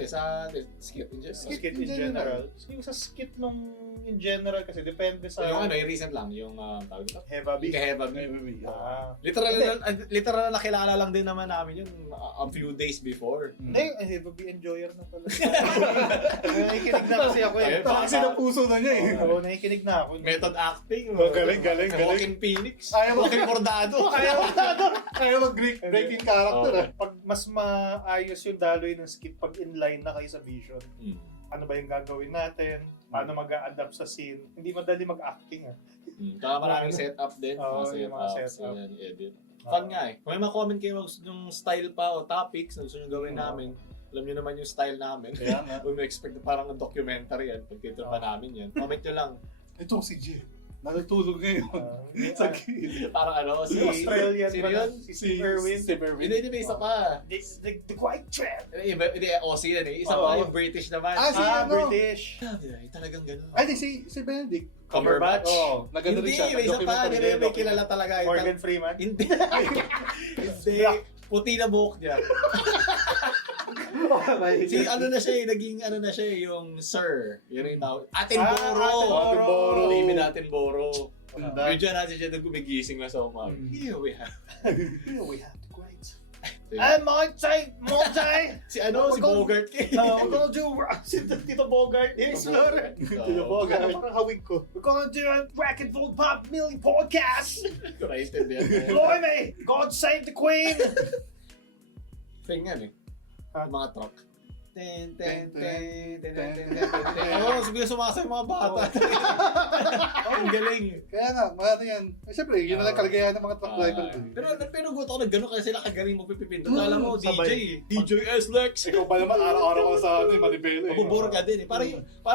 skit in general. Skit in general. Yung sa skit nung in general kasi depende So, sa yung yung recent lang, yung tawag ito? Heva B. Kaheva B. Literal na nakilala lang din naman namin yun a few days before. Hindi, Heva B enjoyer na pala. Nakikinig na kasi ako eh. Kasi ng puso na niya eh. Oo, nakikinig na ako. Method acting. Galing. Joaquin Phoenix. Ayaw mo- Joaquin Bordado. Kaya mag-breaking character. Pag mas maayos yung daloy ng skit pag inline na kayo sa vision, ano ba yung gagawin natin? Paano mag-a-adapt sa scene? Hindi madali mag-acting Tsaka maraming setup din. Oo, yung mga setup. Edit. Fun nga eh. Kung may mga comment kayo gusto yung style pa o topics na gusto nyo gawin namin, Alam niyo naman yung style namin. Kaya nga. Kung expect na parang ang documentary yan, pagkita pa namin yan. Comment nyo lang. Ito si G. Natutulog ngayon. Sa gilid. Parang ano, Si Australian sino ba yun? na? Si Steve Irwin. Hindi, may isa pa. The Quiet Trend. Hindi, Aussie yan eh. Isa Oo. pa yung British naman. Ah, si ano? British. Ay, talagang gano'n. Ay, di, si Benedict. Cumberbatch? Oo. Nagano rin Hindi, siya. may isa pa. Documentary Hindi, din, may kilala talaga. Morgan Freeman. Hindi. Hindi. Puti na buhok niya. Si ano na siya naging ano na siya yung Sir. Yun yung tawag. Atenboro. Attenborough. David Attenboro. Ganda. Medyo natin siya nung gumigising na sa umaga. Here we have. Here we have the great. Monty! Si ano, si Bogart. We're gonna do si Tito Bogart. Explorer. Tito Bogart. Parang hawig ko. We're gonna do a Rack and Roll Pop Millie podcast. Naintindihan. Blimey! God save the Queen! Thing yan eh. Mga truck. Ten, ten, ten, ten, ten, ten, ten. Oo, sabi sumasay mga bata. Ang galing. Kaya nga, mga ano yan. Siyempre, yun na lang kalagayan ng mga truck driver. Pero gusto ko na gano'n kasi sila kagaling mo pipipindot. Alam mo, Sabay. DJ S-Lex. Ikaw pa naman, araw-araw ka sa ano, manibelo. Mabubor ka din eh. Para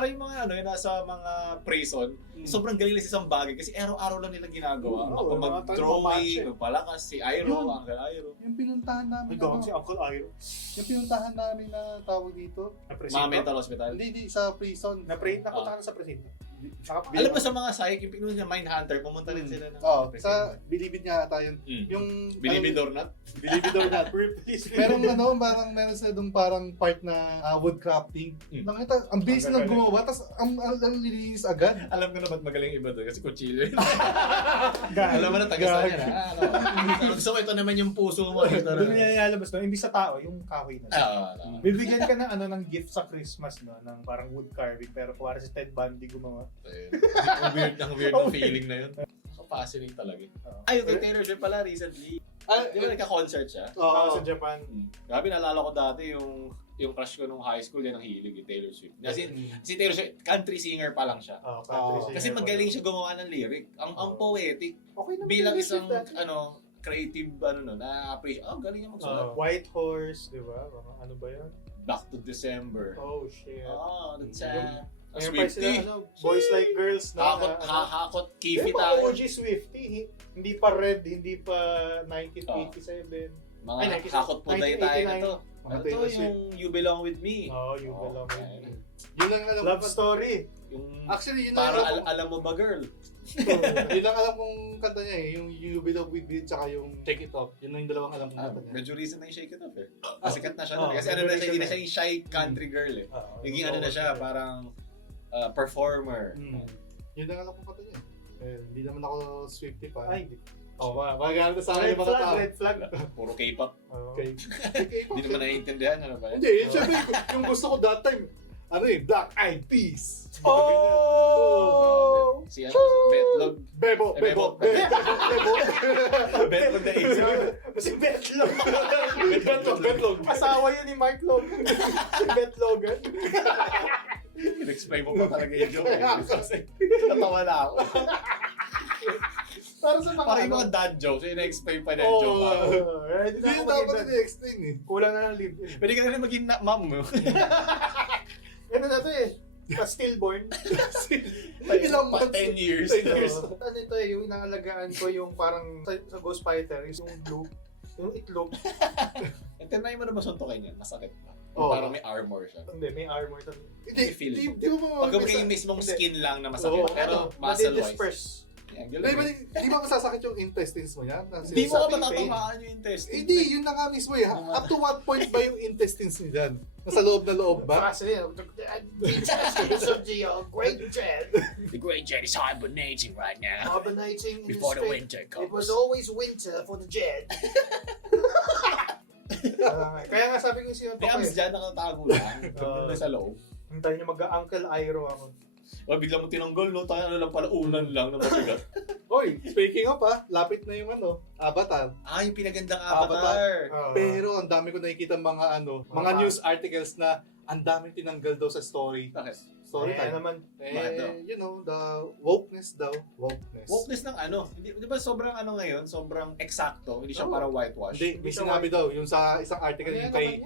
yung mga ano, yung nasa mga prison, sobrang galing nila sa isang bagay kasi araw-araw lang nila ginagawa. Oo, Ako mga mag-drawing, magpalakas, si Iro, Yun. Uncle Iro. Yung pinuntahan namin. May gawang si Uncle Iro. Yung pinuntahan namin na tawag dito. Mga mental hospital. Hindi, sa prison. Na-pray na punta ka na sa presinto. Alam mo sa mga psych, yung pinunta niya Mindhunter, pumunta rin sila ng... Oo, sa Bilibid nga ata yun. Yung... Believe it or not? Bilibid or not. Merong ano, parang meron sila dong parang part na wood crafting. Nakita, ang bilis Ang lang gagaling. gumawa, tapos ang lilinis agad. Alam ko na ba't magaling iba doon kasi kutsilyo yun. Gag. Alam mo na taga saan yan ha? So ito naman yung puso mo. Ito Doon na. niya ilalabas no, hindi sa tao, yung kahoy na. Bibigyan ka ng ano ng gift sa Christmas no, ng parang wood carving pero kuwari si Ted Bundy gumawa. Ang weird ng feeling na yun. So fascinating talaga. Ay, kay Taylor Swift pala recently. Di ba nagka-concert siya? Ako sa Japan. Grabe, naalala ko dati yung crush ko nung high school, yan ang hilig, yung Taylor Swift. Kasi si Taylor Swift, country singer pa lang siya. Kasi magaling siya gumawa ng lyric. Ang poetic. Okay naman Bilang Taylor isang Swift, creative na-appreciate. Galing niya magsulat. White Horse, di ba? Ano ba yan? Back to December. Oh, shit. That's Ngayon pa sila, Boys Like Girls na. Hakot, kifi Di ba tayo. OG Swiftie? Hindi pa Red, hindi pa 1987. Mga Ay, 19- hakot po tayo na to. Mga Ito Taylor yung You Belong With Me. Oh, you belong with Okay. me. Yun lang alam Love story. Yung Actually, yun para lang alam mo ba girl? yun lang alam kong kanta niya eh. Yung You Belong With Me tsaka yung Shake It Off. Yun lang yung dalawang alam kong kanta niya. Medyo recent na yung Shake It Off eh. Sikat na siya. Kasi medyo ano na siya, hindi na recent siya yung shy country girl eh. Naging ano na siya, parang performer. Yun lang alam kong kanta niya. Hindi naman ako Swiftie pa. Ay, hindi. Magaganda sa akin yung mga tao. Red flag. Puro K-pop. Okay. Hindi naman naiintindihan ano ba yan? Hindi, syempre, yung gusto ko that time, Black Eyed Peas. Oh! Si Betlog. Bebo. Betlog na Si Betlog. Betlog. Asawa yun ni Mark Logan. Si Betlogan. In-explain mo pa talaga yung joke. Natawa na ako. Para sa mga Parang yung mga dad jokes, in-explain pa na yung joke. Hindi yung dapat i-explain eh. Kulang na ng live-in. Pwede ka na rin maging mom mo. Ano na to eh? Pa-stillborn. Ilang months. 10 years. Ano ito eh, yung inaalagaan ko yung parang sa Ghost Fighter, yung blue, yung itlog. Tinry mo na ba suntukin yan? Masakit pa. Oo. Parang may armor siya. Hindi, may armor to. Hindi mo Pag yung mismong Hindi. skin lang na masakit, Oo. pero muscle-wise. Disperse. Yan, Di ba masasakit yung intestines mo yan? Hindi mo ka Sabi, matatamaan yung intestine. Hindi, yun na nga mismo eh. Up to what point ba yung intestines niyo dyan? Nasa loob na loob ba? Kasi great dread. The great jet is hibernating right now. Carbonating in Before the space. winter comes. It was always winter for the jet. Kaya nga sabi ko siya May abs dyan, nakatago lang. Doon sa loob. Hintayin niyo mag-Uncle Iro ako. O, bigla mo tinanggol, no? Tayo lang pala, unan lang na masigat. Hoy, speaking of lapit na yung Avatar. Yung pinagandang Avatar. Avatar. Pero ang dami ko nakikita mga mga Mga- news articles na ang daming tinanggal daw sa story. Bakit? Story time. naman. You know, the wokeness daw. Wokeness ng ano, di ba sobrang ano ngayon, sobrang eksakto, hindi siya Oo. para whitewash. Hindi, may Hindi siya sinabi daw, yung sa isang article yung kay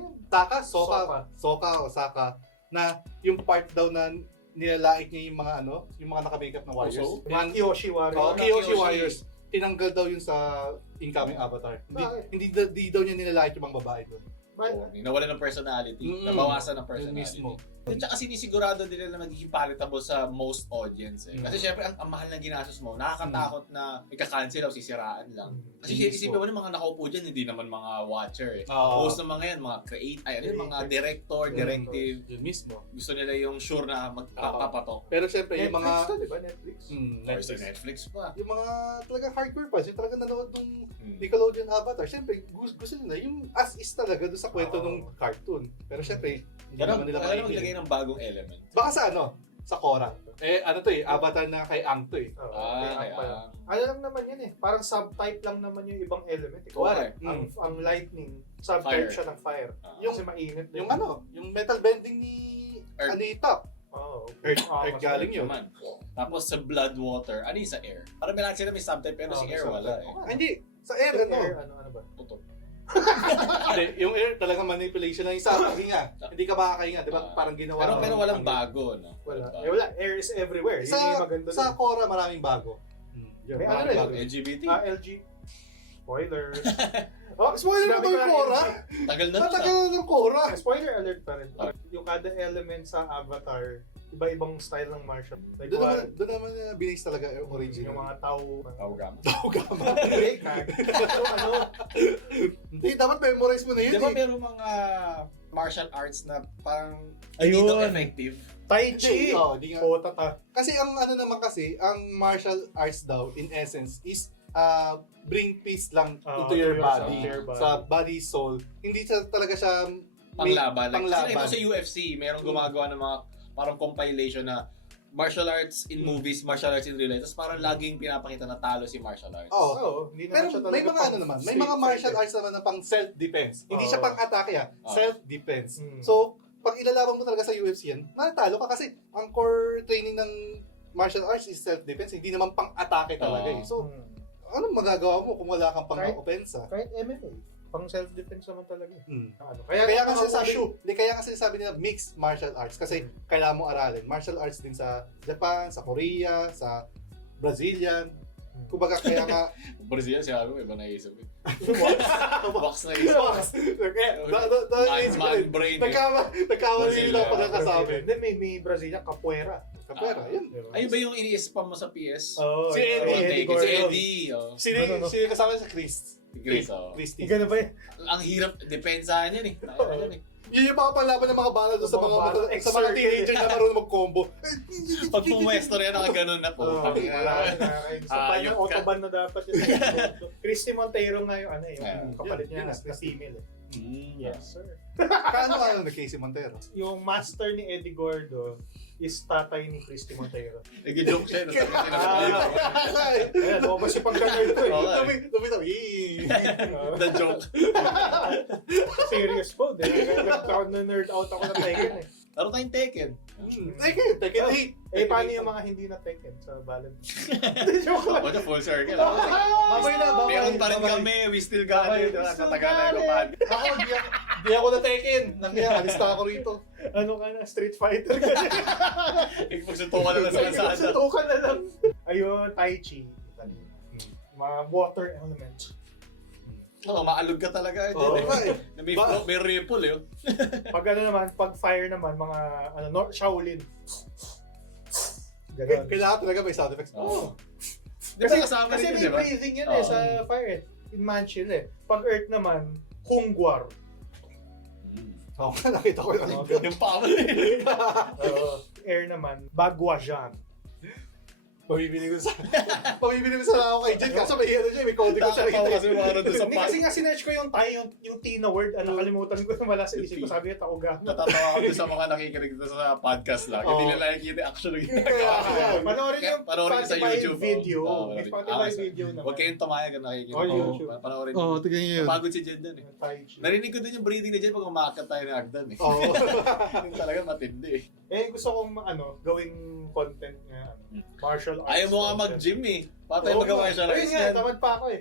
Soka, na yung part daw na nilalait niya yung mga ano, yung mga naka-makeup na warriors. Uso? Mga Kyoshi Warriors. Oh, Mga Kyoshi Kyoshi. Warriors. Tinanggal daw yun sa incoming avatar. Bakit? Hindi daw niya nilalait yung mga babae doon. Oh, nawala ng personality, Mm. nabawasan ng Yun personality. mismo. At saka sinisigurado nila na magiging palatable sa most audience eh. Kasi syempre ang mahal na ginastos mo, nakakatakot na ika-cancel o sisiraan lang. Kasi Mismo. isipin mo na mga nakaupo dyan, hindi naman mga watcher eh. Oo. Most ng mga yan, mga mga director, directive. Yun mismo. Gusto nila yung sure na magpapatok. Pero syempre, yung Netflix mga... to, di ba? Netflix. Or sa Netflix pa. Yung mga talagang hardcore fans, yung talagang nanood ng Hmm. Nickelodeon Avatar, syempre, gusto nila yung as is talaga doon sa kwento Oo. ng cartoon. Pero syempre, hindi naman nila Kaya makikita. maglagay ng bagong element. Baka sa ano? Sa Korra. Ano to eh, Avatar na kay Ang to eh. Oo, Kaya, pala. Ano lang naman yan eh. Parang subtype lang naman yung ibang element. Correct. Ang lightning, subtype Fire. siya ng fire. Yung- Kasi mainit. din. Yung ano, yung metal bending ni Earth. Anita. Oo. Earth mas galing yun. Naman. Tapos sa blood, water, ano yung sa air? Parang may sila may subtype pero si may air wala eh. subtype. Ah, hindi, sa air Yung ano. air, ano ba? Puto. Hindi, yung air talagang manipulation lang yung sa hinga. Hindi ka makakahinga, di ba? Parang ginawa. Pero walang bago, no? Wala. Walang Eh, wala. Air is everywhere. Yun yung maganda Sa dun. Korra maraming bago. Yun, May maraming ano bago. LGBT. LG. Spoilers. Oh, Spoiler na sinabi ba ko yung na Korra? LG. Tagal na Matagal na ng Korra. Spoiler alert pa rin. Yung kada element sa Avatar, iba-ibang style ng martial. Like, Doon naman na binase talaga yung original. yung mga tao. Tawagama. Tawagama. Hindi, ano, Hindi, dapat memorize mo na yun Di ba eh. meron mga martial arts na parang Ayun. hindi daw effective? Tai Chi. Di nga. O, tata. Kasi ang ano naman kasi, ang martial arts daw, in essence, is bring peace lang into your body. Sa body, soul. Hindi siya talaga siya Panglaban. Like, panglaban. Kasi ito sa UFC, merong gumagawa ng mga parang compilation na martial arts in movies, martial arts in real life. Tapos parang laging pinapakita na talo si martial arts. Oo. Oo, hindi naman Pero siya talaga may mga ano naman, may mga martial arts naman na pang self-defense. Hindi siya Oo. pang atake self-defense. Mm. So, pag ilalaban mo talaga sa UFC yan, natalo ka kasi ang core training ng martial arts is self-defense, hindi naman pang atake talaga eh. So, anong magagawa mo kung wala kang pang Kahit- opensa? Kahit MMA, pang self-defense naman talaga. Hmm. Ano, Kaya kasi shoot. sabi nila mixed martial arts kasi kailangan mo aralin. Martial arts din sa Japan, sa Korea, sa Brazilian. Kumbaga kaya nga Brazil, siya ako, iba naisip. What? Box na isip. Man, brain. Nagkamali lang ako ng kasabi. Then may Brazilian capoeira. Kapera, yun. Ayun ba yung ini-spam mo sa PS? Oh, Si yeah. Eddie. Si Gordon. Eddie. Oh. Sino No. sino kasama sa Chris? Grace, oh. Christy. Ganun ba yun? Ang hirap, depensahan yan eh. Nakakala yan eh. Yun yung mga panlaban ng mga bala doon sa Mga mga bala, sa mga exert. teenager na marunong mag-combo. Pag pumuesto rin, nakaganon na po. Wala Ah, sa ban yung ng autoban na dapat yun. Christy Monteiro nga yung ano eh, Yeah. yung kapalit niya Yun, na female eh. Yes. sir. Kaano na Casey Montero? Yung master ni Eddie Gordo is tatay ni Christy Monteiro. Nag-joke siya. Nasabi niya na Ayan, lumabas yung pagka-nerd ko eh. Dumi. The joke. Serious po, nag-nerd out ako na Tekken eh. Laro tayong Tekken. Tekken 8. Eh, paano yung mga hindi na Tekken sa Valentine? Joke lang. Ako na full circle. Babay na, babay. Meron pa rin kami. We still got it. Natagalan ko pa. Ako, di ako na Tekken. Nangyari, alista ako rito. Ano ka na? Street Fighter ka na. Ipagsutukan na lang sa kalsada. Sutukan na lang. Ayun, Tai Chi. Mga water element. Oo, maalog ka talaga. Oo, May ripple eh. Pag ano naman, pag fire naman, mga Shaolin. Ganon. Kailangan talaga may sound effects. Oo. Di ba kasama Kasi rin yun, may di ba? breathing yun eh sa fire. In Manchill eh. Pag earth naman, Hungwar. Oo, nakita ko yun. Yung power eh. Air naman, Bagwajan. Pabibili ko sana ako kay Jen kasi may ano siya, may code ko siya. Kasi mga doon sa Hindi kasi nga sinerch ko yung yung T na word, nakalimutan ko na wala sa isip ko, sabi niya Taoga. Natatawa ako doon sa mga nakikinig dito sa podcast lang. Hindi nila nakikita yung action ng ginagawa. Panoorin yung Panoorin sa Spotify YouTube. video. Oo, May Spotify video naman. Huwag kayong tumayag na nakikinig. Oh, YouTube. Panoorin Oo, nyo. tignan niyo yun. Napagod si Jen doon eh. Tai Chi. Narinig ko din yung breathing ni Jen pag umakat tayo ng Agdan eh. Oo. Yung talaga matindi eh. Gusto kong gawing content nga, martial arts. Ayaw mo nga content. mag-gym eh. Patay magawa siya lang. Ayun nga, tamad pa ako eh.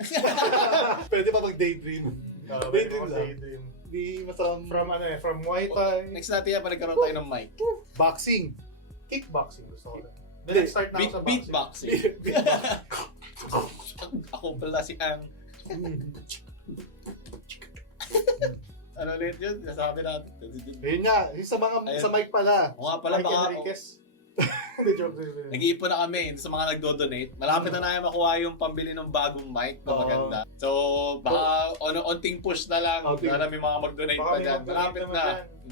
Pwede pa mag-daydream. Daydream lang. Daydream. Di masarap. From Muay Thai, Next natin yan, nagkaroon tayo ng mic. Boxing. kickboxing gusto ko na. Hindi, Then start na ako sa boxing. Beatboxing. Ako pala si Ang. Ano ulit yun? Nasabi natin. Ayun nga, yung sa mga Ayun. sa mic pala. O nga pala, Mike baka Enriquez. Hindi, joke. nag-iipon na kami sa mga nagdo-donate. Malapit na namin makuha yung pambili ng bagong mic na Oo. maganda. So, baka onting push na lang. Onting- Sana may mga mag-donate pa dyan. Malapit na.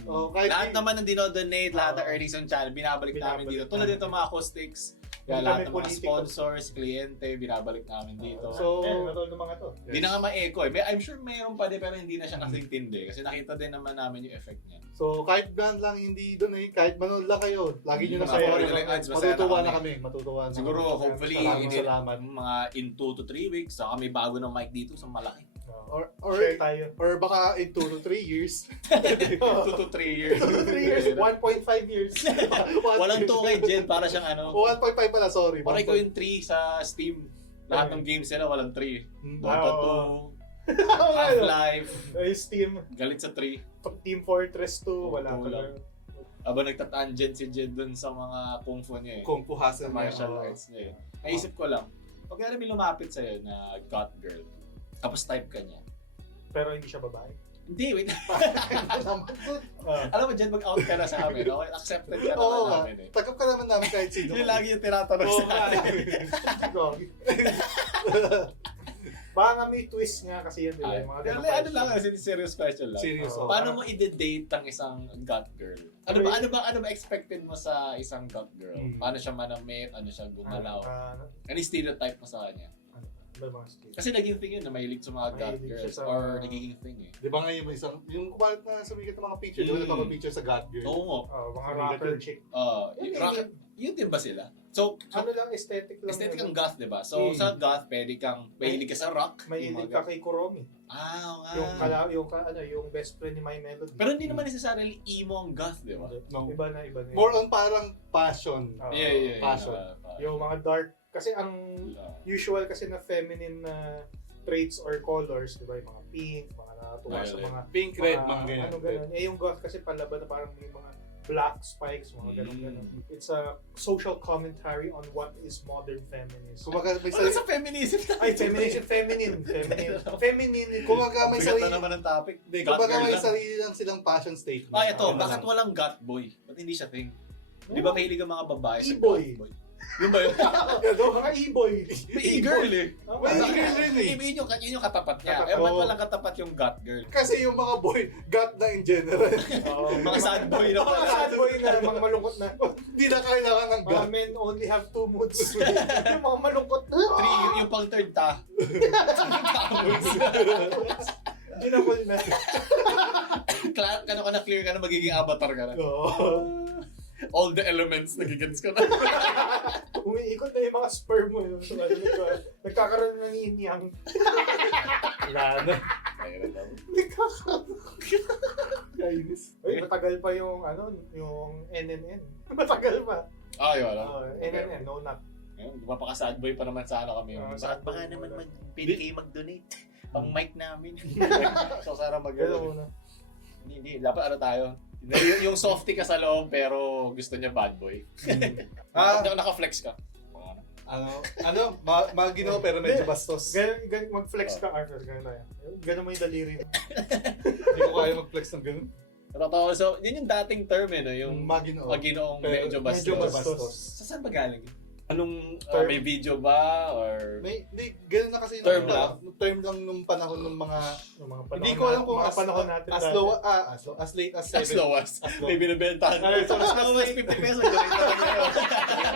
Oh, kahit Lahat naman ng dinodonate, lahat ng Oo. earnings on channel, binabalik namin Binabalik dito. Tulad namin. dito mga acoustics, kaya Hindi lahat kami ng mga politiko. sponsors, kliyente, binabalik namin dito. So, natol ng mga to. Hindi na nga ma-echo eh. I'm sure mayroon pa din pero hindi na siya kasing tindi. Kasi nakita din naman namin yung effect niya. so kahit brand lang hindi doon kahit manood lang kayo, lagi niyo na Masaya sa rin yung ads, masaya matutuwa na na kami. kami, matutuwa na. Siguro, hopefully, Salamat. mga in 2 to 3 weeks, saka may bago ng mic dito sa malaki. Or Share tayo. or baka in 2 to 3 years. 2 to 3 years. 3 years, 1.5 years. Walang 2 kay Jen, para siyang ano. 1.5 pala, sorry. Para ikaw yung 3 sa Steam. Lahat ng games nila, walang 3. Dota 2, Half-Life, Steam, galit sa 3. Team Fortress 2, wala Oo, pa wala. lang. Aba nagtatangent si Jen dun sa mga kung fu niya eh. Kung puhasan Sa martial arts niya eh. Naisip ko lang, pag may lumapit sa'yo na got girl, tapos type ka niya. Pero hindi siya babae. Hindi, wait. Ah. Alam mo, Jen, mag-out ka na sa amin. Okay? Accepted ka Oo naman nga. namin eh. Tagap ka naman namin kahit sino. Yun lagi yung tinatanong Oo sa nga. atin. Baka nga may twist nga kasi yan, di ba? Ay, Yung mga ano ganun lang, question. serious question lang. Serious. Oo. Paano mo i-date ang isang got girl? Ano ba expected mo sa isang got girl? Paano siya manamit? Ano siya gumalaw? Ano yung stereotype mo sa kanya? Ano ba mga skill? Kasi naging thing yun na mahilig sa mga got Mahilig girls siya sa- or nagiging thing eh. Di ba nga yung isang, yung kumalat na sumikat ng mga picture, di ba nagpapapicture sa God Girl? Oo nga. Mga rapper chick. Yun din ba sila? So Ano lang, aesthetic lang. aesthetic yun. ang goth, di ba? So sa goth, pwede kang mahilig ka sa rock. Mahilig yung mga ka kay Kuromi. Ah, oo nga. Yung best friend ni My Melody. Pero hindi naman necessarily emo ang goth, di ba? No. Iba na. More on parang passion. Oo. Yeah. Passion. Yung mga dark, kasi ang usual kasi na feminine na traits or colors, di ba? Yung mga pink, mga natuwa sa Violet. mga Pink, red, mga ganyan. ano ganun. Yung goth kasi palaban na parang may mga black spikes, mga ganun. It's a social commentary on what is modern feminism. Kumaga may Wala sa feminism tayo. Ay, feminine. Feminine. Kumaga may Bigat sarili. na naman ang topic. Hindi, Goth kumaga girl may lang. sarili lang silang passion statement. Ah, ito. Ano Bakit lang. walang goth boy? Ba't hindi siya thing? Di ba mahilig ang mga babae sa E-boy. goth boy? Yung ba yun? Mga e-boy. May e-girl eh. May e-girl rin eh. Yun yung katapat niya. Katapat. Eh, ba't Oo. walang katapat yung goth girl? Kasi yung mga boy, got na in general. Mga sad boy na Mga pala. sad boy na, mga malungkot na. Hindi na kailangan ng Mga got. men only have 2 moods. Yung mga malungkot na. Yung pang third ta. Ginapol na. Kano ka na clear ka na magiging avatar ka na. Oo. All the elements nagigets ka na. Umiikot na yung mga sperm mo. Yun. So, nagkakaroon ng yin-yang. Wala na. Nagkakaroon. Kainis. Uy, matagal pa yung, yung NNN. Matagal pa. Ah, yun. NNN, no not. Mapaka-sad boy pa naman sa kami. Sad boy Baka naman wala. pwede kayo mag-donate. Pang mic namin. So, Sara Gano'n mag-donate. muna. Hindi. Dapat tayo. Yung softy ka sa loob pero gusto niya bad boy. Naka-flex ka. Maginaw pero medyo bastos. Ganun, mag-flex ka, Arthur. Ganun tayo. Ganun mo yung daliri. Hindi ko kaya mag-flex ng ganun. Totoo. So, yun yung dating term eh, no? Yung Maginaw. maginoong Pero medyo bastos. medyo bastos. Sa saan ba galing? Anong, Term? may video ba? Or Hindi, ganun na kasi Term term lang nung panahon ng mga, Yung mga hindi ko alam kung mga panahon natin as dati. low, as late as as 7. low as As low. may binibentahan. Ay, so, As low as 50 pesos. Ganun talaga.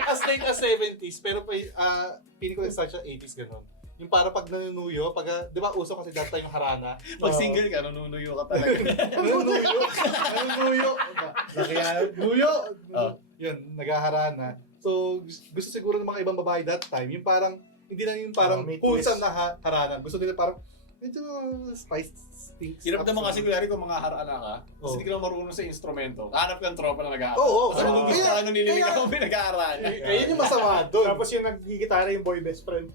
As late as 70s, pero feeling ko nag-start siya 80s ganun. Yung para pag nanunuyo, di ba uso kasi dati yung harana? Pag single ka, nanunuyo ka talaga. Nanunuyo. Nakaya, nuyo. Oh. Yun, naghaharana. So, gusto siguro ng mga ibang babae that time, yung parang, hindi lang yung parang may wholesome twist. na harana. Gusto nila parang, medyo spice things. Hirap naman kasi kunyari kung mga harana ka, kasi Oo. hindi ka naman marunong sa instrumento. Hanap ka ng tropa na nag-aaral. Oo, Kasi kung gusto kaya- ka nung nililig kaya- ako, may nag-aaral. Ayun yung masama doon. Tapos yung nagigitara yung boy best friend.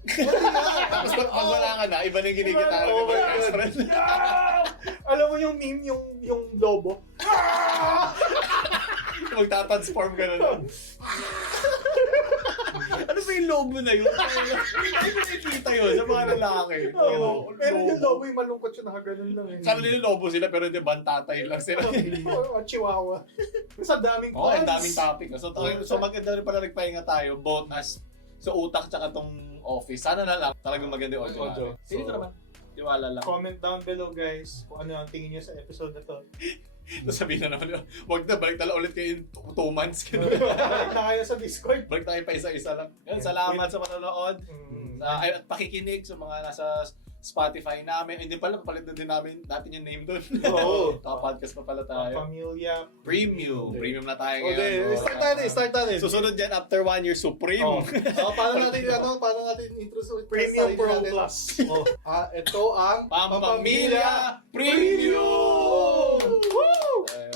Tapos pag wala ka na, iba na yung ginigitara Oh ng my mga God. best friend. Alam mo yung meme, yung lobo? Magta-transform ka na lang. Ano ba yung lobo na yun? Hindi ko nakikita yun sa mga lalaki. Pero yung lobo yung malungkot siya, nakaganon lang eh. Sana nila lobo sila pero hindi bantatay lang sila. Oh, chihuahua. Sa daming Oo, ang puns. daming topic. So maganda rin pala nagpahinga tayo both as sa utak tsaka tong office. Sana na lang talagang maganda yung audio. Audio. natin. Hindi ko naman. Tiwala lang. Comment down below guys kung ano ang tingin niyo sa episode na to. Tapos sabihin na naman, wag na, balik tala ulit kayo in 2 months. Balik na kayo sa Discord. Balik tayo pa isa-isa lang. Yan, salamat sa manonood. At pakikinig sa mga nasa Spotify namin. Hindi pala, papalit na din natin yung name doon. Oo. Podcast pa pala tayo. Pamilya. Premium. Premium na tayo Okay, ngayon. start natin. Susunod dyan, after 1 year, Supreme. Paano natin introduce Premium Pro natin? Plus. Ito ang Pampamilya Premium! Woo! Eh,